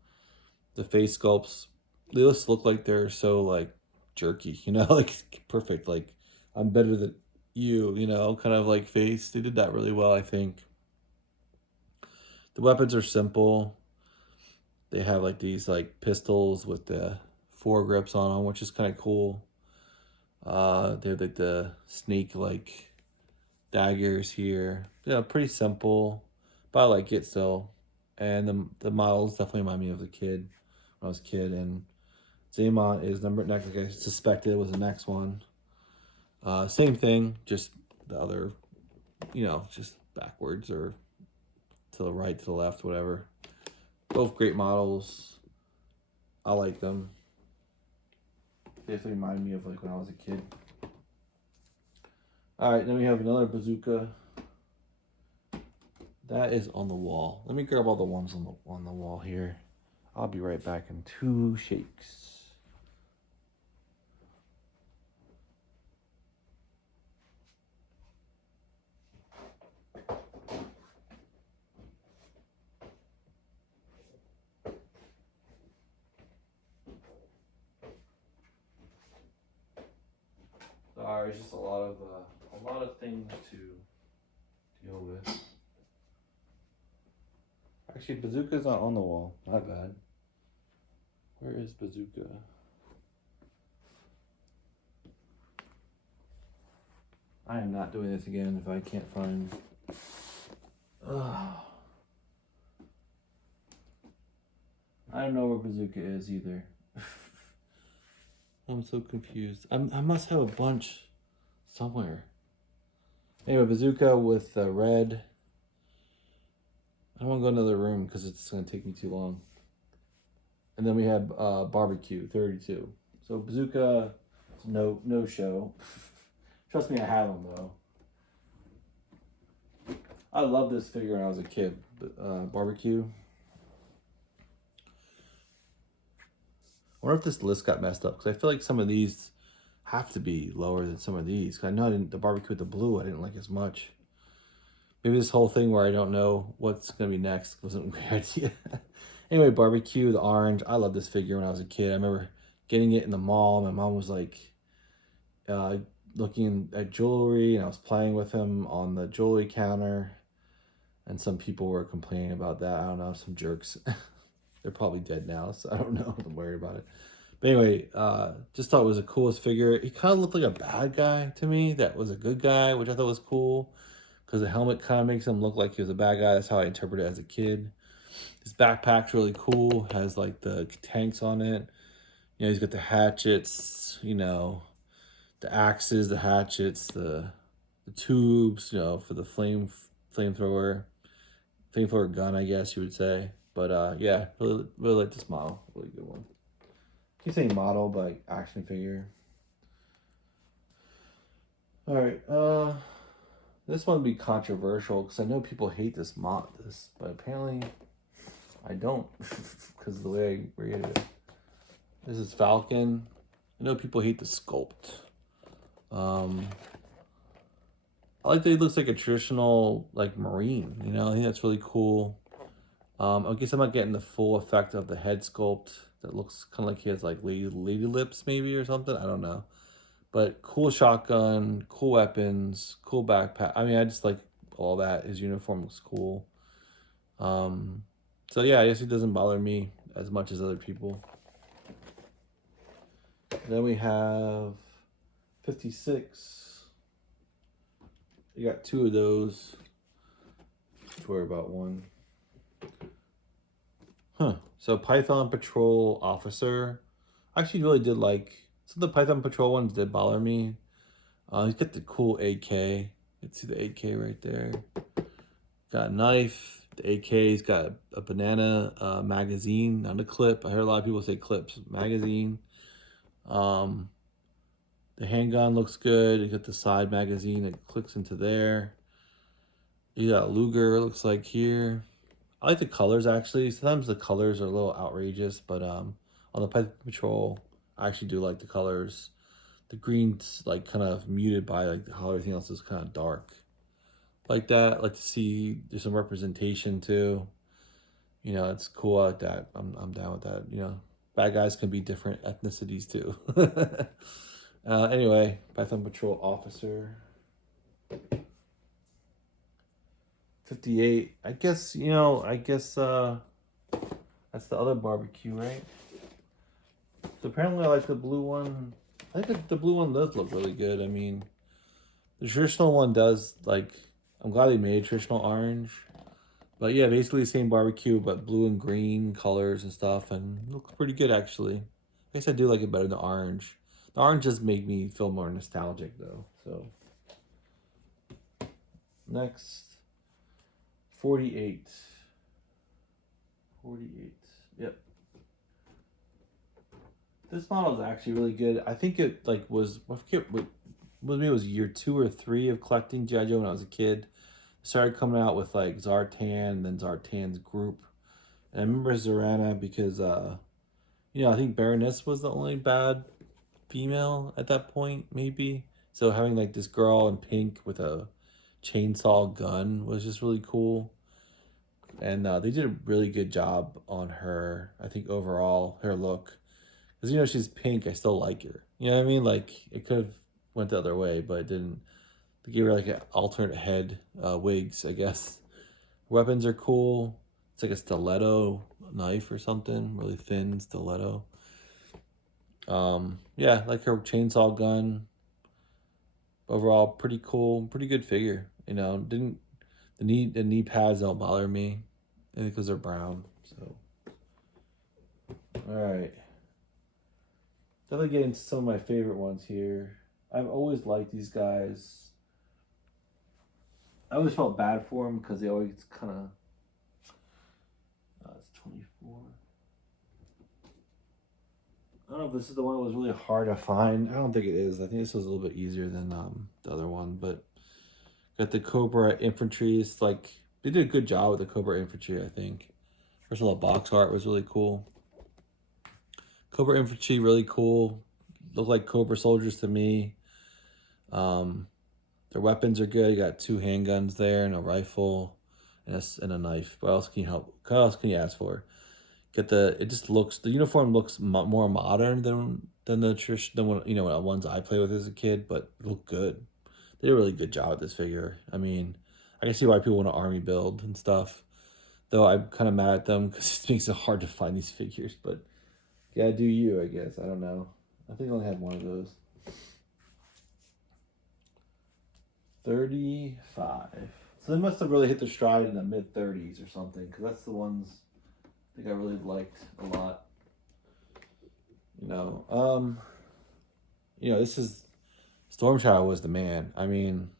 the face sculpts, they just look like they're so like jerky, you know, like perfect. Like I'm better than you know, kind of like face. They did that really well, I think. The weapons are simple. They have like these like pistols with the foregrips on them, which is kind of cool. They have like the snake like daggers here. Yeah, pretty simple, but I like it still. And the models definitely remind me of the kid when I was a kid. And Zaymon is number next, like I suspected was the next one. Same thing, just the other, you know, just backwards or to the right, to the left, whatever. Both great models. I like them. They definitely remind me of like when I was a kid. All right, then we have another bazooka. That is on the wall. Let me grab all the ones on the wall here. I'll be right back in 2 shakes. Sorry, it's just a lot of things to deal with. Actually, Bazooka's not on the wall. My bad. Where is Bazooka? I am not doing this again if I can't find. Ugh. I don't know where Bazooka is either. I'm so confused. I must have a bunch somewhere. Anyway, Bazooka with red. I don't want to go to another room because it's going to take me too long. And then we have Barbecue 32. So Bazooka, no show. Trust me, I have them though. I loved this figure when I was a kid. Barbecue. I wonder if this list got messed up because I feel like some of these have to be lower than some of these. Cause I know the Barbecue with the blue I didn't like as much. Maybe this whole thing where I don't know what's gonna be next wasn't a great idea. Anyway, Barbecue, the orange. I loved this figure when I was a kid. I remember getting it in the mall. My mom was like looking at jewelry, and I was playing with him on the jewelry counter. And some people were complaining about that. I don't know, some jerks. They're probably dead now, so I don't know. I'm worried about it. But anyway, just thought it was the coolest figure. He kind of looked like a bad guy to me. That was a good guy, which I thought was cool. Because the helmet kind of makes him look like he was a bad guy. That's how I interpreted it as a kid. His backpack's really cool. Has like the tanks on it. You know, he's got the hatchets, you know, the axes, the hatchets, the tubes, you know, for the flamethrower gun, I guess you would say. But yeah, really like this model. Really good one. I keep saying model, but action figure. All right, this one would be controversial because I know people hate this, but apparently I don't because of the way I rated it. This is Falcon. I know people hate the sculpt. I like that he looks like a traditional like Marine. You know, I think that's really cool. I guess I'm not getting the full effect of the head sculpt. That looks kind of like he has like lady lips maybe or something. I don't know. But cool shotgun, cool weapons, cool backpack. I mean, I just like all that. His uniform looks cool. Um, so yeah, I guess he doesn't bother me as much as other people. Then we have 56. You got two of those. Don't worry about one. Huh. So Python Patrol Officer. I actually really did like. So the Python Patrol ones did bother me. He's got the cool AK. You can see the AK right there. Got a knife. The AK. He's got a banana magazine, not a clip. I heard a lot of people say clips. Magazine. Um, the handgun looks good. You got the side magazine that clicks into there. You got Luger. Looks like here. I like the colors actually. Sometimes the colors are a little outrageous, but on the Python Patrol, I actually do like the colors. The green's like kind of muted by like how everything else is kind of dark. Like that. I like to see there's some representation too. You know, it's cool. I like that. I'm down with that. You know, bad guys can be different ethnicities too. Anyway, Python Patrol Officer. 58. I guess, that's the other barbecue, right? So apparently I like the blue one. I think the blue one does look really good. I mean, the traditional one does, like, I'm glad they made traditional orange. But yeah, basically the same barbecue, but blue and green colors and stuff, and it looks pretty good actually. I guess I do like it better than the orange. The orange does make me feel more nostalgic though. So next, 48. 48. Yep. This model is actually really good. I think it like was I forget what maybe it was year 2 or 3 of collecting G.I. Joe when I was a kid. Started coming out with like Zartan and then Zartan's group. And I remember Zorana because I think Baroness was the only bad female at that point, maybe. So having like this girl in pink with a chainsaw gun was just really cool. And they did a really good job on her. I think overall her look, because she's pink, I still like her. You know what I mean? Like it could have went the other way, but it didn't. They gave her like an alternate head wigs, I guess. Weapons are cool. It's like a stiletto knife or something, really thin stiletto. Yeah, like her chainsaw gun. Overall, pretty cool, pretty good figure. Didn't the knee pads don't bother me, I think because they're brown. So, all right. Definitely get into some of my favorite ones here. I've always liked these guys. I always felt bad for them because they always kind of. It's 24. I don't know if this is the one that was really hard to find. I don't think it is. I think this was a little bit easier than the other one. But got the Cobra infantry. It's like they did a good job with the Cobra infantry, I think. First of all, the box art was really cool. Cobra infantry, really cool. Look like Cobra soldiers to me. Their weapons are good. You got 2 handguns there and a rifle and a knife. What else can you help? What else can you ask for? The uniform looks more modern than the ones I play with as a kid, but it look good. They did a really good job with this figure. I mean, I can see why people want an army build and stuff. Though I'm kind of mad at them because it makes it hard to find these figures. But yeah, do you? I guess I don't know. I think I only had one of those. 35. So they must have really hit their stride in the mid-30s or something, because that's the ones I think I really liked a lot. This is Storm Shadow was the man. I mean,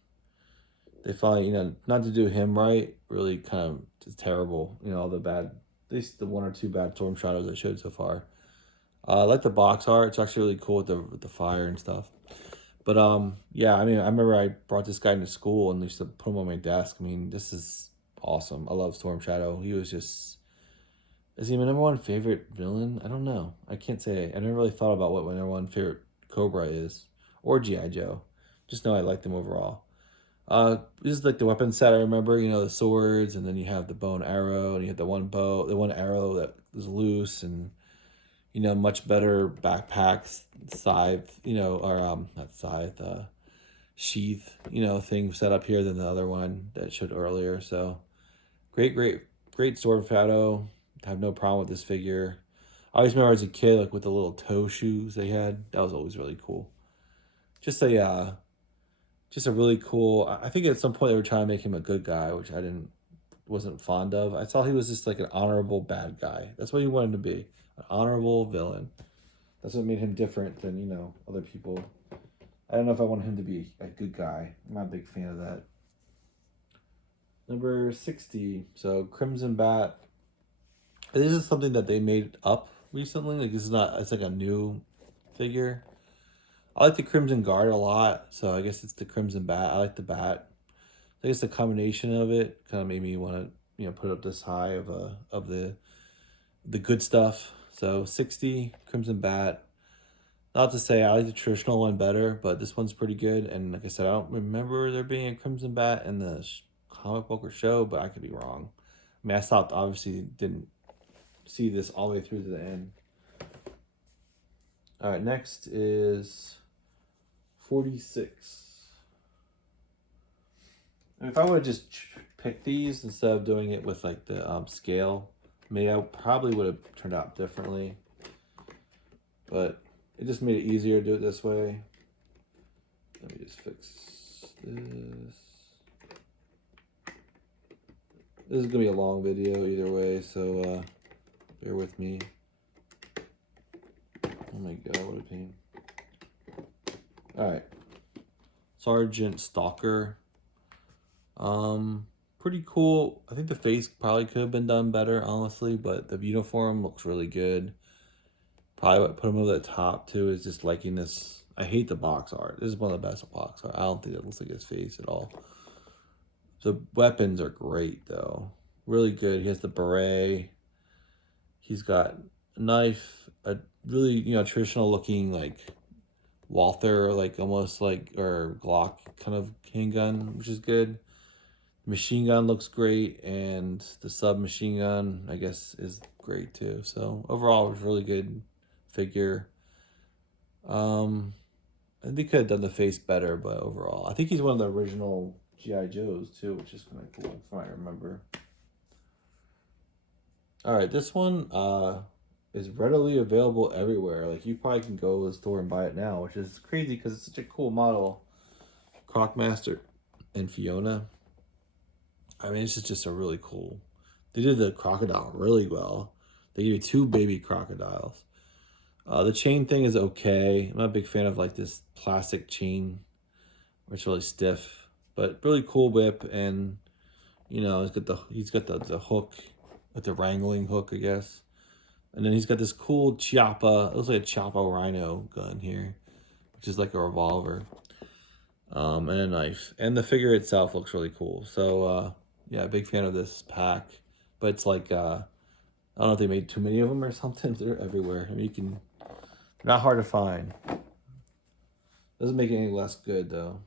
they finally, not to do him right, really kind of just terrible. All the bad, at least the 1 or 2 bad Storm Shadows I showed so far. I like the box art. It's actually really cool with the fire and stuff. But yeah, I mean, I remember I brought this guy into school and used to put him on my desk. I mean, this is awesome. I love Storm Shadow. He was just, is he my number 1 favorite villain? I don't know. I can't say. I never really thought about what my number 1 favorite Cobra is, or G.I. Joe. Just know I like them overall. This is like the weapon set. I remember, you know, the swords, and then you have the bow and arrow, and you have the one bow, the one arrow that was loose, and you know, much better backpacks, scythe, you know, or not scythe, sheath, you know, thing set up here than the other one that showed earlier. So great sword shadow. Have no problem with this figure. I always remember as a kid, like with the little toe shoes they had. That was always really cool. Just a just a really cool. I think at some point they were trying to make him a good guy, which I didn't wasn't fond of. I thought he was just like an honorable bad guy. That's what he wanted to be, an honorable villain. That's what made him different than, you know, other people. I don't know if I want him to be a good guy. I'm not a big fan of that. Number 60. So Crimson Bat. This is something that they made up recently. Like this is not. It's like a new figure. I like the Crimson Guard a lot, so I guess it's the Crimson Bat. I like the bat. I guess the combination of it kind of made me want to, you know, put up this high of the good stuff. So 60 Crimson Bat. Not to say I like the traditional one better, but this one's pretty good. And like I said, I don't remember there being a Crimson Bat in the comic book or show, but I could be wrong. I mean, I stopped, obviously didn't see this all the way through to the end. All right, next is 46. If I would have just picked these instead of doing it with like the scale, maybe I probably would have turned out differently. But it just made it easier to do it this way. Let me just fix this. This is going to be a long video either way, so bear with me. Oh my god, what a pain. Alright. Sergeant Stalker. Pretty cool. I think the face probably could have been done better, honestly, but the uniform looks really good. Probably what put him over the top too is just liking this. I hate the box art. This is one of the best box art. I don't think it looks like his face at all. The weapons are great though. Really good. He has the beret. He's got a knife, a really, you know, traditional looking like Walther, like almost like, or Glock kind of handgun, which is good. Machine gun looks great, and the submachine gun, I guess, is great too. So overall, it was really good figure. I think they could have done the face better, but overall, I think he's one of the original GI Joes too, which is kind of cool if I remember. All right, this one is readily available everywhere. Like you probably can go to the store and buy it now, which is crazy because it's such a cool model. Crocmaster and Fiona. I mean, this is just a really cool. They did the crocodile really well. They gave you 2 baby crocodiles. The chain thing is okay. I'm not a big fan of like this plastic chain, which is really stiff, but really cool whip. And you know, he's got the hook, like the wrangling hook, I guess. And then he's got this cool Chiappa. It looks like a Chiappa Rhino gun here, which is like a revolver. And a knife. And the figure itself looks really cool. So yeah, big fan of this pack. But it's like I don't know if they made too many of them or something. They're everywhere. I mean, they're not hard to find. Doesn't make it any less good though.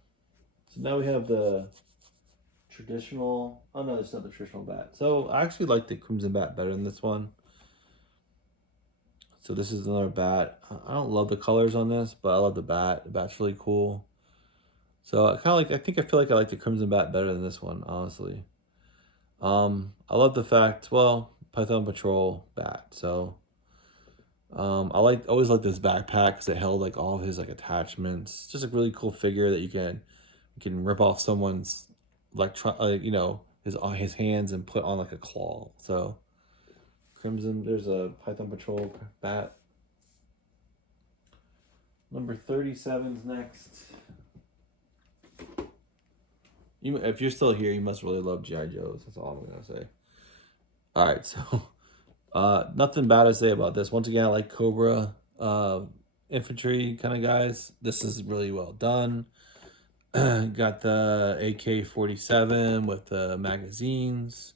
So now we have the traditional. Oh no, it's not the traditional bat. So I actually like the Crimson Bat better than this one. So this is another bat. I don't love the colors on this, but I love the bat. The bat's really cool. So I kind of like. I feel like I like the Crimson Bat better than this one, honestly. I love the fact. Well, Python Patrol bat. So I always like this backpack because it held like all of his like attachments. Just a really cool figure that you can rip off someone's you know, his hands and put on like a claw. So Crimson, there's a Python Patrol bat. Number 37's next. If you're still here, you must really love G.I. Joes. That's all I'm gonna say. All right, so nothing bad to say about this. Once again, I like Cobra infantry kind of guys. This is really well done. Got the AK-47 with the magazines.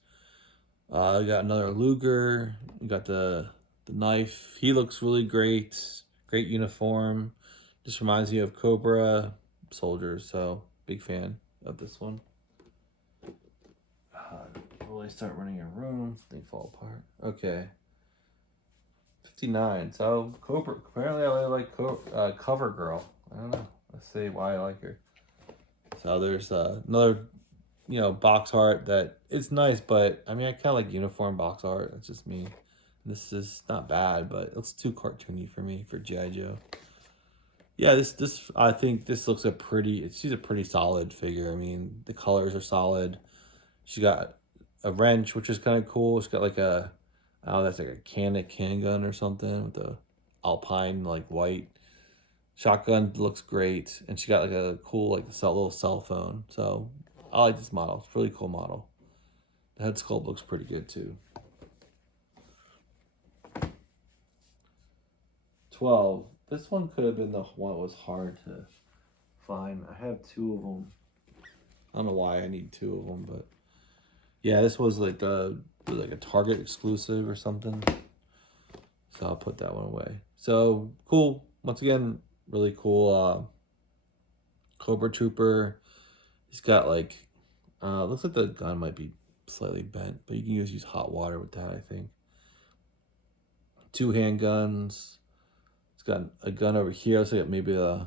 Got another Luger. Got the knife. He looks really great. Great uniform. Just reminds me of Cobra soldiers. So big fan. of this one. Will I start running a room? They fall apart. Okay. 59. So Cobra. Apparently, I really like Cover Girl. I don't know. Let's see why I like her. So there's another, box art that it's nice, but I mean, I kind of like uniform box art. That's just me. This is not bad, but it looks too cartoony for me for G.I. Joe. Yeah, this I think this looks she's a pretty solid figure. I mean, the colors are solid. She got a wrench, which is kind of cool. She's got like that's like a handgun or something with a Alpine like white shotgun. Looks great, and she got like a cool like little cell phone. So I like this model. It's a really cool model. The head sculpt looks pretty good too. 12. This one could have been the one that was hard to find. I have two of them. I don't know why I need two of them, but yeah, this was like a Target exclusive or something. So I'll put that one away. So cool. Once again, really cool. Cobra Trooper. He's got like, looks like the gun might be slightly bent, but you can use hot water with that, I think. 2 handguns. It's got a gun over here. Looks like maybe I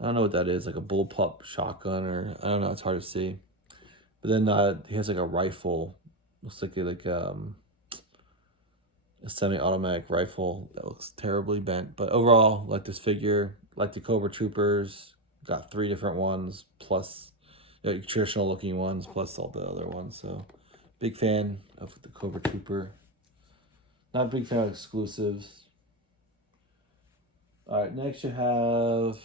don't know what that is, like a bullpup shotgun or I don't know. It's hard to see. But then he has like a rifle. Looks like a semi-automatic rifle that looks terribly bent. But overall, like this figure, like the Cobra Troopers. Got 3 different ones plus traditional looking ones plus all the other ones. So big fan of the Cobra Trooper. Not a big fan of exclusives. All right, next you have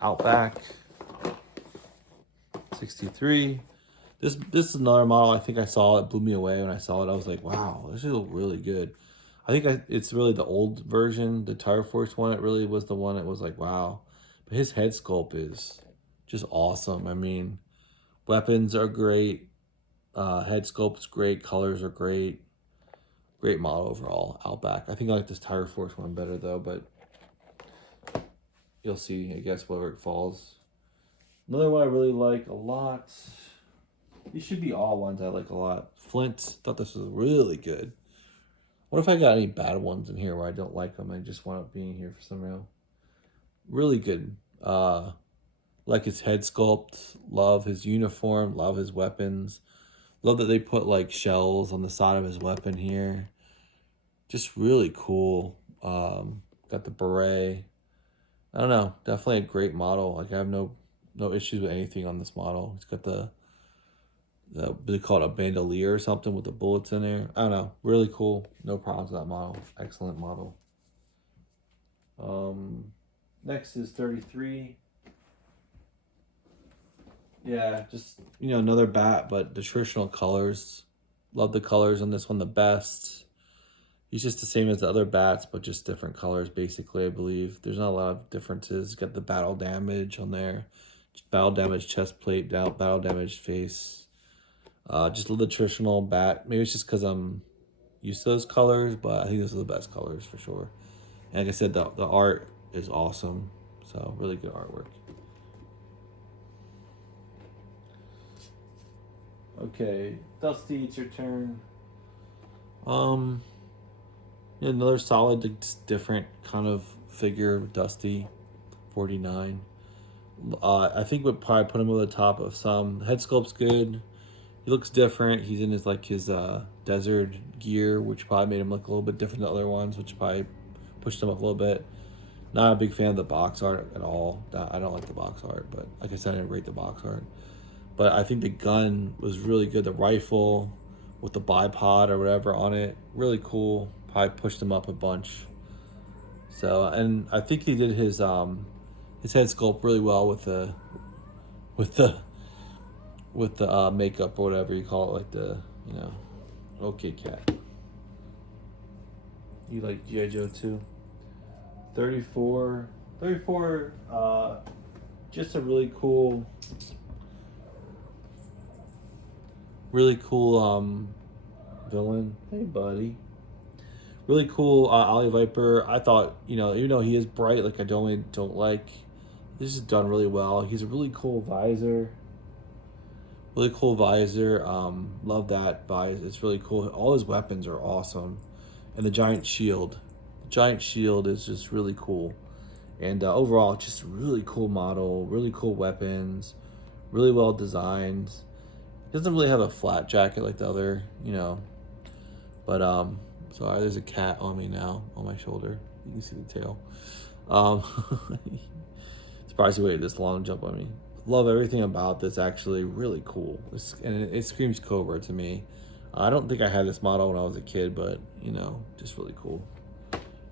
Outback 63. This is another model. I think I saw it, blew me away when I saw it. I was like, wow, this looks really good. I think it's really the old version, the Tire Force one. It really was the one that was like, wow. But his head sculpt is just awesome. I mean, weapons are great. Head sculpt's great. Colors are great. Great model overall, Outback. I think I like this Tire Force one better though, but you'll see, I guess, where it falls. Another one I really like a lot. These should be all ones I like a lot. Flint, thought this was really good. What if I got any bad ones in here where I don't like them? I just want up being here for some real. Really good. Like his head sculpt. Love his uniform. Love his weapons. Love that they put like shells on the side of his weapon here. Just really cool. Got the beret. I don't know. Definitely a great model. Like I have no issues with anything on this model. It's got the they call it a bandolier or something with the bullets in there. I don't know. Really cool. No problems with that model. Excellent model. Next is 33. Yeah, just, another bat, but the traditional colors. Love the colors on this one the best. He's just the same as the other bats, but just different colors, basically, I believe. There's not a lot of differences. Got the battle damage on there. Battle damage chest plate, battle damage face. Just love the traditional bat. Maybe it's just because I'm used to those colors, but I think those are the best colors for sure. And like I said, the art is awesome. So, really good artwork. Okay, Dusty, it's your turn. Another solid, different kind of figure, Dusty, 49. I think would probably put him over the top of some. Head sculpt's good. He looks different. He's in his desert gear, which probably made him look a little bit different than other ones, which probably pushed him up a little bit. Not a big fan of the box art at all. I don't like the box art, but like I said, I didn't rate the box art. But I think the gun was really good. The rifle with the bipod or whatever on it, really cool. Probably pushed him up a bunch. So, and I think he did his head sculpt really well with the makeup or whatever you call it, like okay, cat. You like G.I. Joe too? 34, just a really cool villain. Hey, buddy. Really cool Ollie Viper. I thought, even though he is bright, like I don't like This is done really well. He's a really cool visor. Really cool visor. Love that visor. It's really cool. All his weapons are awesome. And the giant shield. The giant shield is just really cool. And overall, just a really cool model. Really cool weapons. Really well designed. Doesn't really have a flat jacket like the other, you know. But, sorry, there's a cat on me now, on my shoulder. You can see the tail. Surprised he waited this long to jump on me. Love everything about this, actually. Really cool. And it screams Cobra to me. I don't think I had this model when I was a kid, but, you know, just really cool.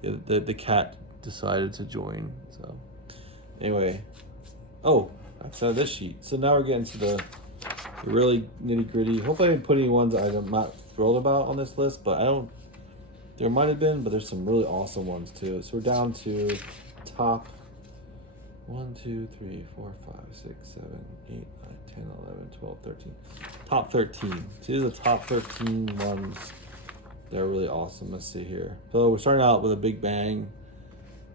Yeah, the cat decided to join, so. Anyway. Oh, that's this sheet. So now we're getting to the really nitty gritty. Hopefully I didn't put any ones I'm not thrilled about on this list, but I don't. There might have been, but there's some really awesome ones too. So we're down to top 1, 2, 3, 4, 5, 6, 7, 8, 9, 10, 11, 12, 13. Top 13. So these are the top 13 ones. They're really awesome. Let's see here. So we're starting out with a big bang.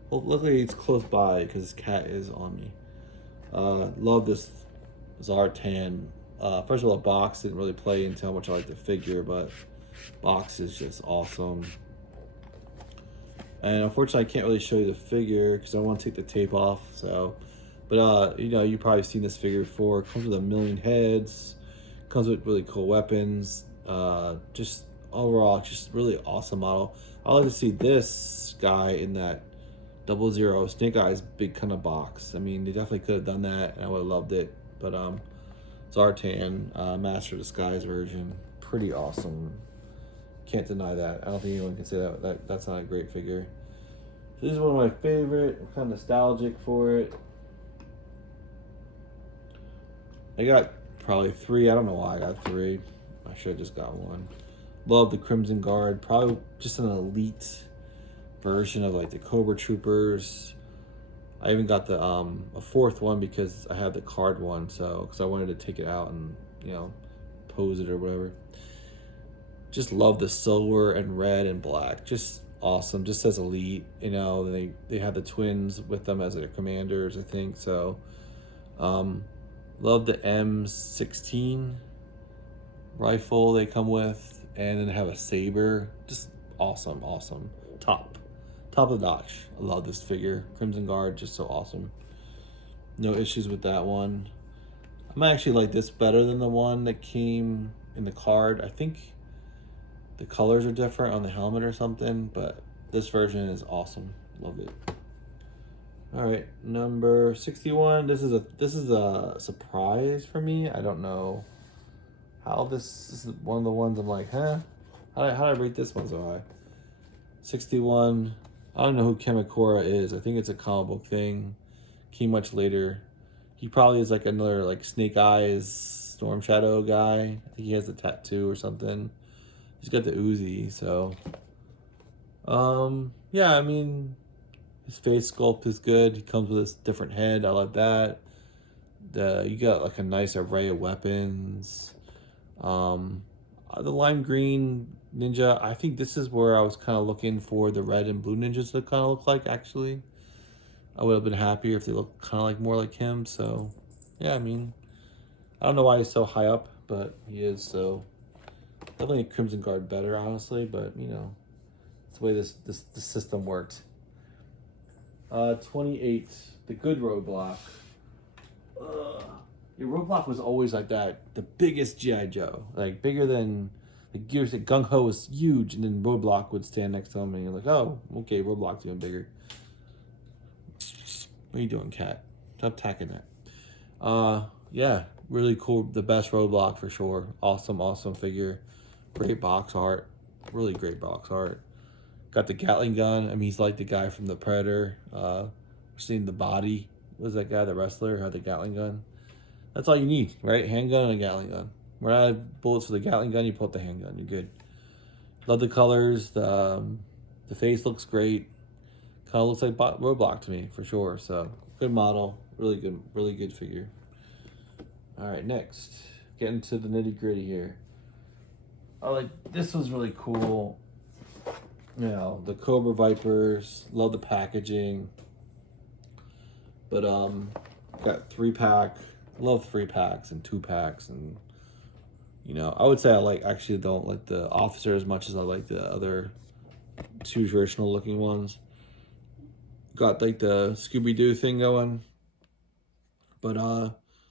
Well, luckily it's close by because this cat is on me. Love this Zartan. First of all, box didn't really play into how much I like the figure, but box is just awesome. And unfortunately, I can't really show you the figure because I want to take the tape off. So, but you know, you've probably seen this figure before. It comes with a million heads. Comes with really cool weapons. Just overall, just really awesome model. I like to see this guy in that 00 Snake Eyes big kind of box. I mean, they definitely could have done that, and I would have loved it. But Zartan, Master of Disguise version, pretty awesome. Can't deny that. I don't think anyone can say that's not a great figure. So this is one of my favorite. I'm kind of nostalgic for it. I got probably 3. I don't know why I got 3. I should have just got 1. Love the Crimson Guard. Probably just an elite version of like the Cobra Troopers. I even got the a 4th one because I had the card one, so because I wanted to take it out and, you know, pose it or whatever. Just love the silver and red and black. Just awesome. Just as elite, you know. They have the twins with them as their commanders, I think. So, love the M16 rifle they come with, and then they have a saber. Just awesome, awesome. Top of the notch. I love this figure. Crimson Guard, just so awesome. No issues with that one. I might actually like this better than the one that came in the card. I think the colors are different on the helmet or something, but this version is awesome. Love it. All right, number 61. This is a surprise for me. I don't know how this is one of the ones I'm like, huh? How did I rate this one so high? 61. I don't know who Kamakura is. I think it's a comic book thing. Came much later. He probably is like another like Snake Eyes Storm Shadow guy. I think he has the tattoo or something. He's got the Uzi, so yeah, I mean, his face sculpt is good. He comes with a different head. I like that. You got like a nice array of weapons. The lime green ninja, I think this is where I was kind of looking for the red and blue ninjas to kind of look like, actually. I would have been happier if they looked kind of like more like him. So yeah, I mean, I don't know why he's so high up, but he is. So definitely Crimson Guard better, honestly, but you know, it's the way this system works. 28, the good Roadblock. Your Roadblock was always like that, the biggest G.I. Joe, like bigger than the Gears. That Gung Ho was huge, and then Roadblock would stand next to him, and you're like, oh, okay, Roadblock's even bigger. What are you doing, cat? Stop attacking that. Yeah, really cool. The best Roadblock for sure. Awesome figure. Great box art. Really great box art. Got the Gatling gun. I mean, he's like the guy from the Predator. Seeing the body. Was that guy, the wrestler, who had the Gatling gun? That's all you need, right? Handgun and a Gatling gun. When I have bullets for the Gatling gun, you pull out the handgun. You're good. Love the colors. The face looks great. Kind of looks like Roadblock to me, for sure. So, good model. Really good figure. All right, next. Getting to the nitty gritty here. This was really cool. You know, the Cobra Vipers. Love the packaging. But got 3-pack. Love 3-packs and 2-packs, and you know, I would say I actually don't like the officer as much as I like the other two traditional looking ones. Got like the Scooby-Doo thing going. But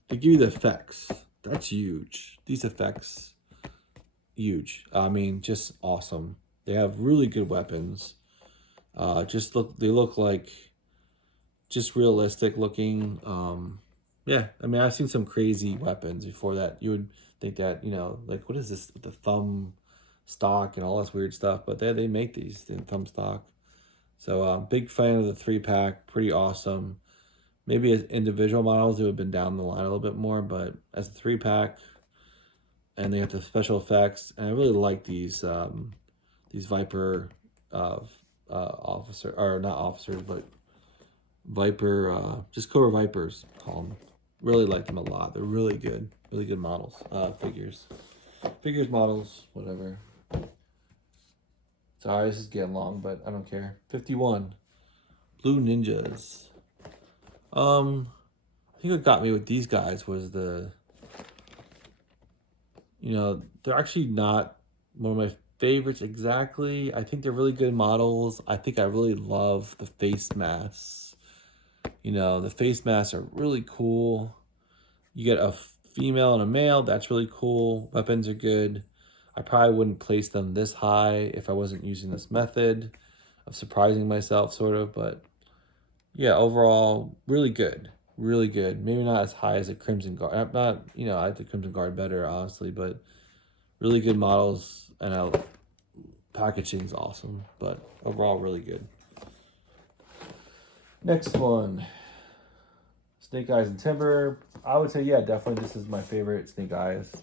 they give you the effects. That's huge. These effects, huge. I mean, just awesome. They have really good weapons. They look like just realistic looking. Yeah, I mean, I've seen some crazy weapons before that. You would think that, you know, like, what is this with the thumb stock and all this weird stuff? But they make these in thumb stock. So big fan of the 3-pack. Pretty awesome. Maybe as individual models, it would have been down the line a little bit more, but as a 3-pack, and they have the special effects, and I really like these Viper officer, or not officers, but Viper, just Cobra Vipers, call them. Really like them a lot. They're really good models, figures, models, whatever. Sorry, this is getting long, but I don't care. 51, Blue Ninjas. I think what got me with these guys was they're actually not one of my favorites exactly. I think they're really good models. I think I really love the face masks. You know, the face masks are really cool. You get a female and a male. That's really cool. Weapons are good. I probably wouldn't place them this high if I wasn't using this method of surprising myself, sort of. But yeah, overall, really good. Really good. Maybe not as high as a Crimson Guard. I like the Crimson Guard better, honestly, but really good models, and packaging's awesome. But overall, really good. Next one, Snake Eyes and Timber. I would say, yeah, definitely this is my favorite Snake Eyes.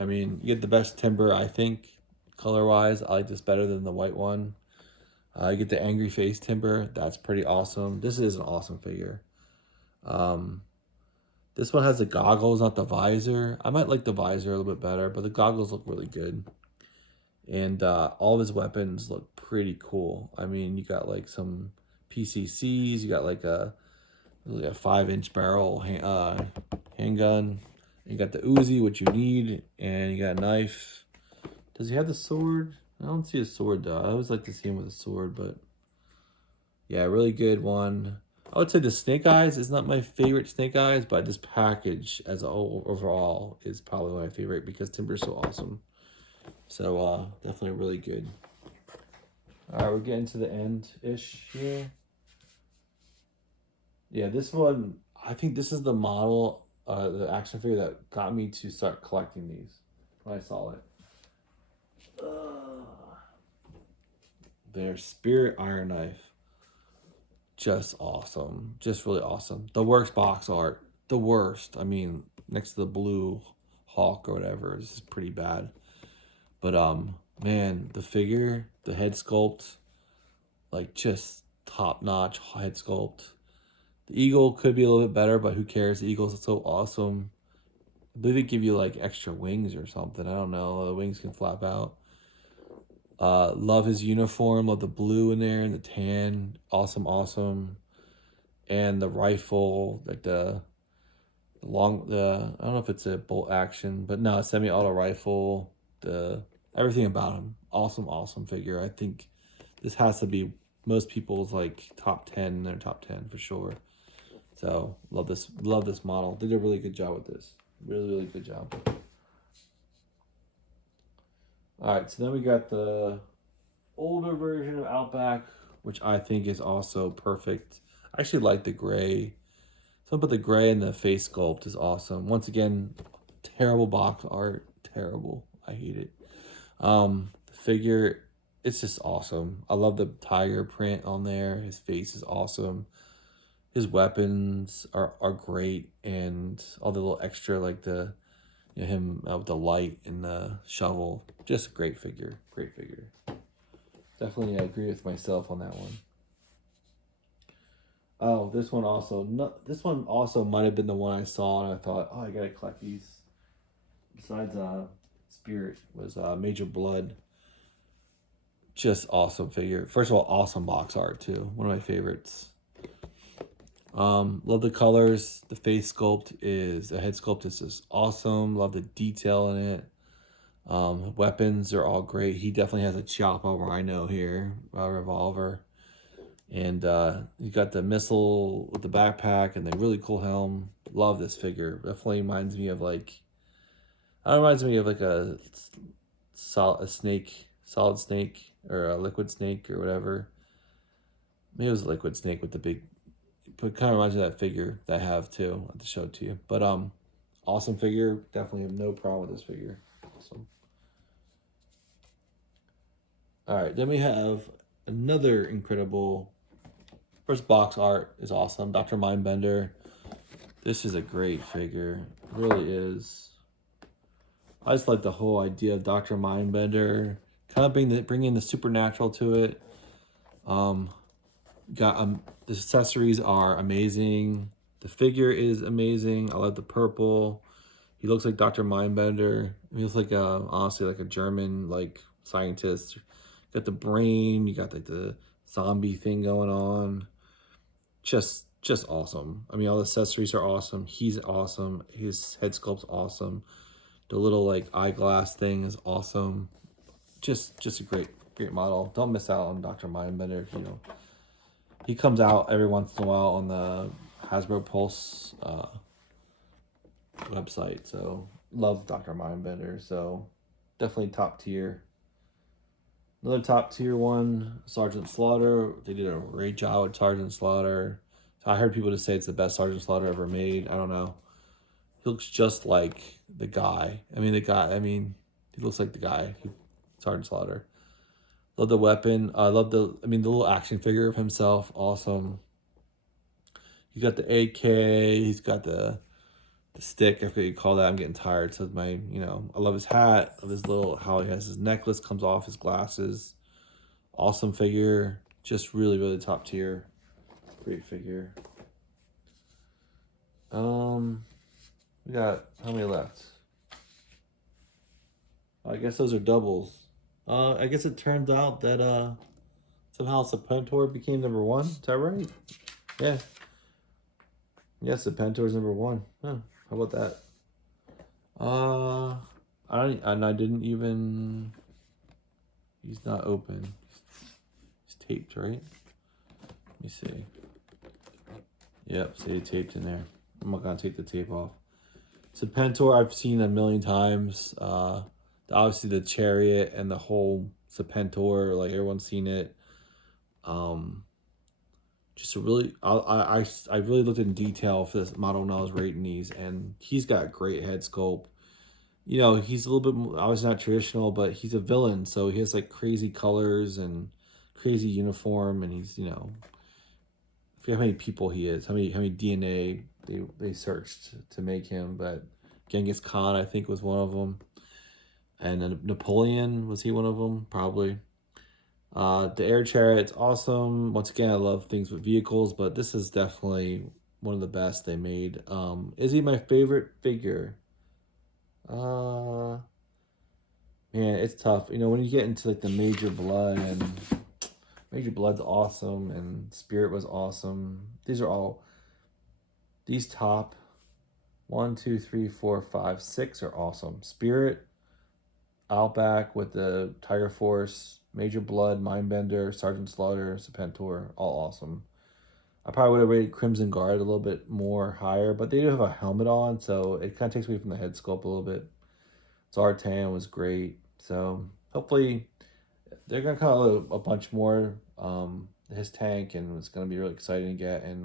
I mean, you get the best Timber, I think, color-wise. I like this better than the white one. You get the Angry Face Timber. That's pretty awesome. This is an awesome figure. This one has the goggles, not the visor. I might like the visor a little bit better, but the goggles look really good. And all of his weapons look pretty cool. I mean, you got like some PCCs. You got like a 5-inch barrel handgun. You got the Uzi, which you need, and you got a knife. Does he have the sword? I don't see a sword though. I always like to see him with a sword, but yeah, really good one. I would say the Snake Eyes is not my favorite Snake Eyes, but this package as a whole overall is probably my favorite because Timber's so awesome. So definitely really good. All right, we're getting to the end-ish here. Yeah, this one, I think this is the model, the action figure that got me to start collecting these when I saw it. Their Spirit Iron Knife. Just awesome. Just really awesome. The worst box art. The worst. I mean, next to the blue Hawk or whatever, this is pretty bad. But man, the figure, the head sculpt, like just top-notch head sculpt. The eagle could be a little bit better, but who cares? The eagle's so awesome. I believe they give you like extra wings or something. I don't know. The wings can flap out. Love his uniform. Love the blue in there and the tan. Awesome. And the rifle, like I don't know if it's a bolt action, but no, semi-auto rifle. Everything about him. Awesome figure. I think this has to be most people's like top 10 in their top 10 for sure. So love this model. Did a really good job with this. Really good job. All right, so then we got the older version of Outback, which I think is also perfect. I actually like the gray. Something about the gray and the face sculpt is awesome. Once again, terrible box art. Terrible. I hate it. The figure, it's just awesome. I love the tiger print on there. His face is awesome. His weapons are great, and all the little extra, like him with the light and the shovel. Just a great figure. Definitely, I agree with myself on that one. Oh, this one also might have been the one I saw and I thought, oh, I gotta collect these. Besides Spirit was Major Blood. Just awesome figure. First of all, awesome box art too. One of my favorites. Love the colors. The face sculpt is the head sculpt is just awesome. Love the detail in it. Weapons are all great. He definitely has a chopper rhino here, a revolver. And you got the missile with the backpack and the really cool helm. Love this figure. Definitely reminds me of like, it reminds me of like a snake, solid snake, or a liquid snake or whatever. Maybe it was a liquid snake with the big, but kind of reminds me of that figure that I have too. I'll have to show it to you. But awesome figure. Definitely have no problem with this figure. Awesome. All right, then we have another incredible. First box art is awesome. Dr. Mindbender. This is a great figure. It really is. I just like the whole idea of Dr. Mindbender. Kind of bringing the supernatural to it. The accessories are amazing. The figure is amazing. I love the purple. He looks like Dr. Mindbender. He looks like honestly like a German like scientist. You got the brain. You got like the zombie thing going on. Just awesome. I mean, all the accessories are awesome. He's awesome. His head sculpt's awesome. The little like eyeglass thing is awesome. Just a great model. Don't miss out on Dr. Mindbender. You know, he comes out every once in a while on the Hasbro Pulse website. So love Dr. Mindbender. So definitely top tier. Another top tier one, Sergeant Slaughter. They did a great job with Sergeant Slaughter. I heard people just say it's the best Sergeant Slaughter ever made. I don't know. He looks just like the guy. He looks like the guy. Sergeant Slaughter. Love the weapon. I love the little action figure of himself. Awesome. He's got the AK. He's got the stick. I forget you call that. I'm getting tired. So I love his hat. I love his how he has his necklace comes off his glasses. Awesome figure. Just really, really top tier. Great figure. We got how many left? I guess those are doubles. I guess it turns out that somehow Serpentor became number one. Is that right? Yeah. Yes, Serpentor's number one. Huh. How about that? I didn't even. He's not open. He's taped, right? Let me see. Yep, see it taped in there. I'm not gonna take the tape off. Serpentor I've seen a million times. Obviously the chariot and the whole Serpentor, like everyone's seen it. Just a really, I really looked in detail for this model when I was rating these, and he's got great head sculpt. You know, he's a little bit, obviously not traditional, but he's a villain, so he has like crazy colors and crazy uniform, and he's, I forget how many people he is, how many DNA they searched to make him, but Genghis Khan I think was one of them, and then Napoleon, was he one of them? Probably. The air chariot's awesome. Once again, I love things with vehicles, but this is definitely one of the best they made. Is he my favorite figure? Man, it's tough. You know, when you get into like the Major Blood, and Major Blood's awesome, and Spirit was awesome. These top 1, 2, 3, 4, 5, 6 are awesome. Spirit, Outback with the Tiger Force, Major Blood, Mindbender, Sergeant Slaughter, Serpentor, all awesome. I probably would have rated Crimson Guard a little bit more higher, but they do have a helmet on, so it kind of takes away from the head sculpt a little bit. Zartan was great, so hopefully they're gonna come out with a bunch more. His tank, and it's gonna be really exciting to get, and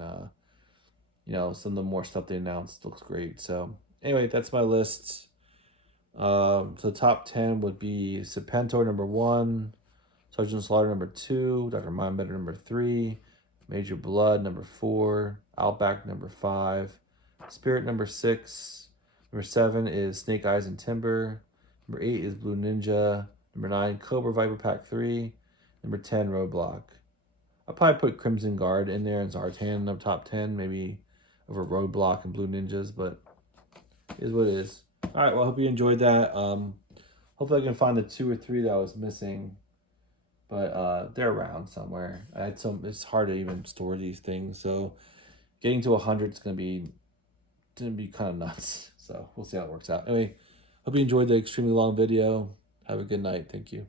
some of the more stuff they announced looks great. So anyway, that's my list. So top 10 would be Serpentor number 1, Sergeant Slaughter number 2, Dr. Mindbender number 3, Major Blood number 4, Outback number 5, Spirit number 6, number 7 is Snake Eyes and Timber, number 8 is Blue Ninja, number 9 Cobra Viper Pack 3, number 10 Roadblock. I'll probably put Crimson Guard in there and Zartan in the top 10, maybe over Roadblock and Blue Ninjas, but it is what it is. All right, well, I hope you enjoyed that. Hopefully I can find the 2 or 3 that I was missing, but they're around somewhere. It's hard to even store these things, so getting to 100 is gonna be kind of nuts. So we'll see how it works out. Anyway, hope you enjoyed the extremely long video. Have a good night. Thank you.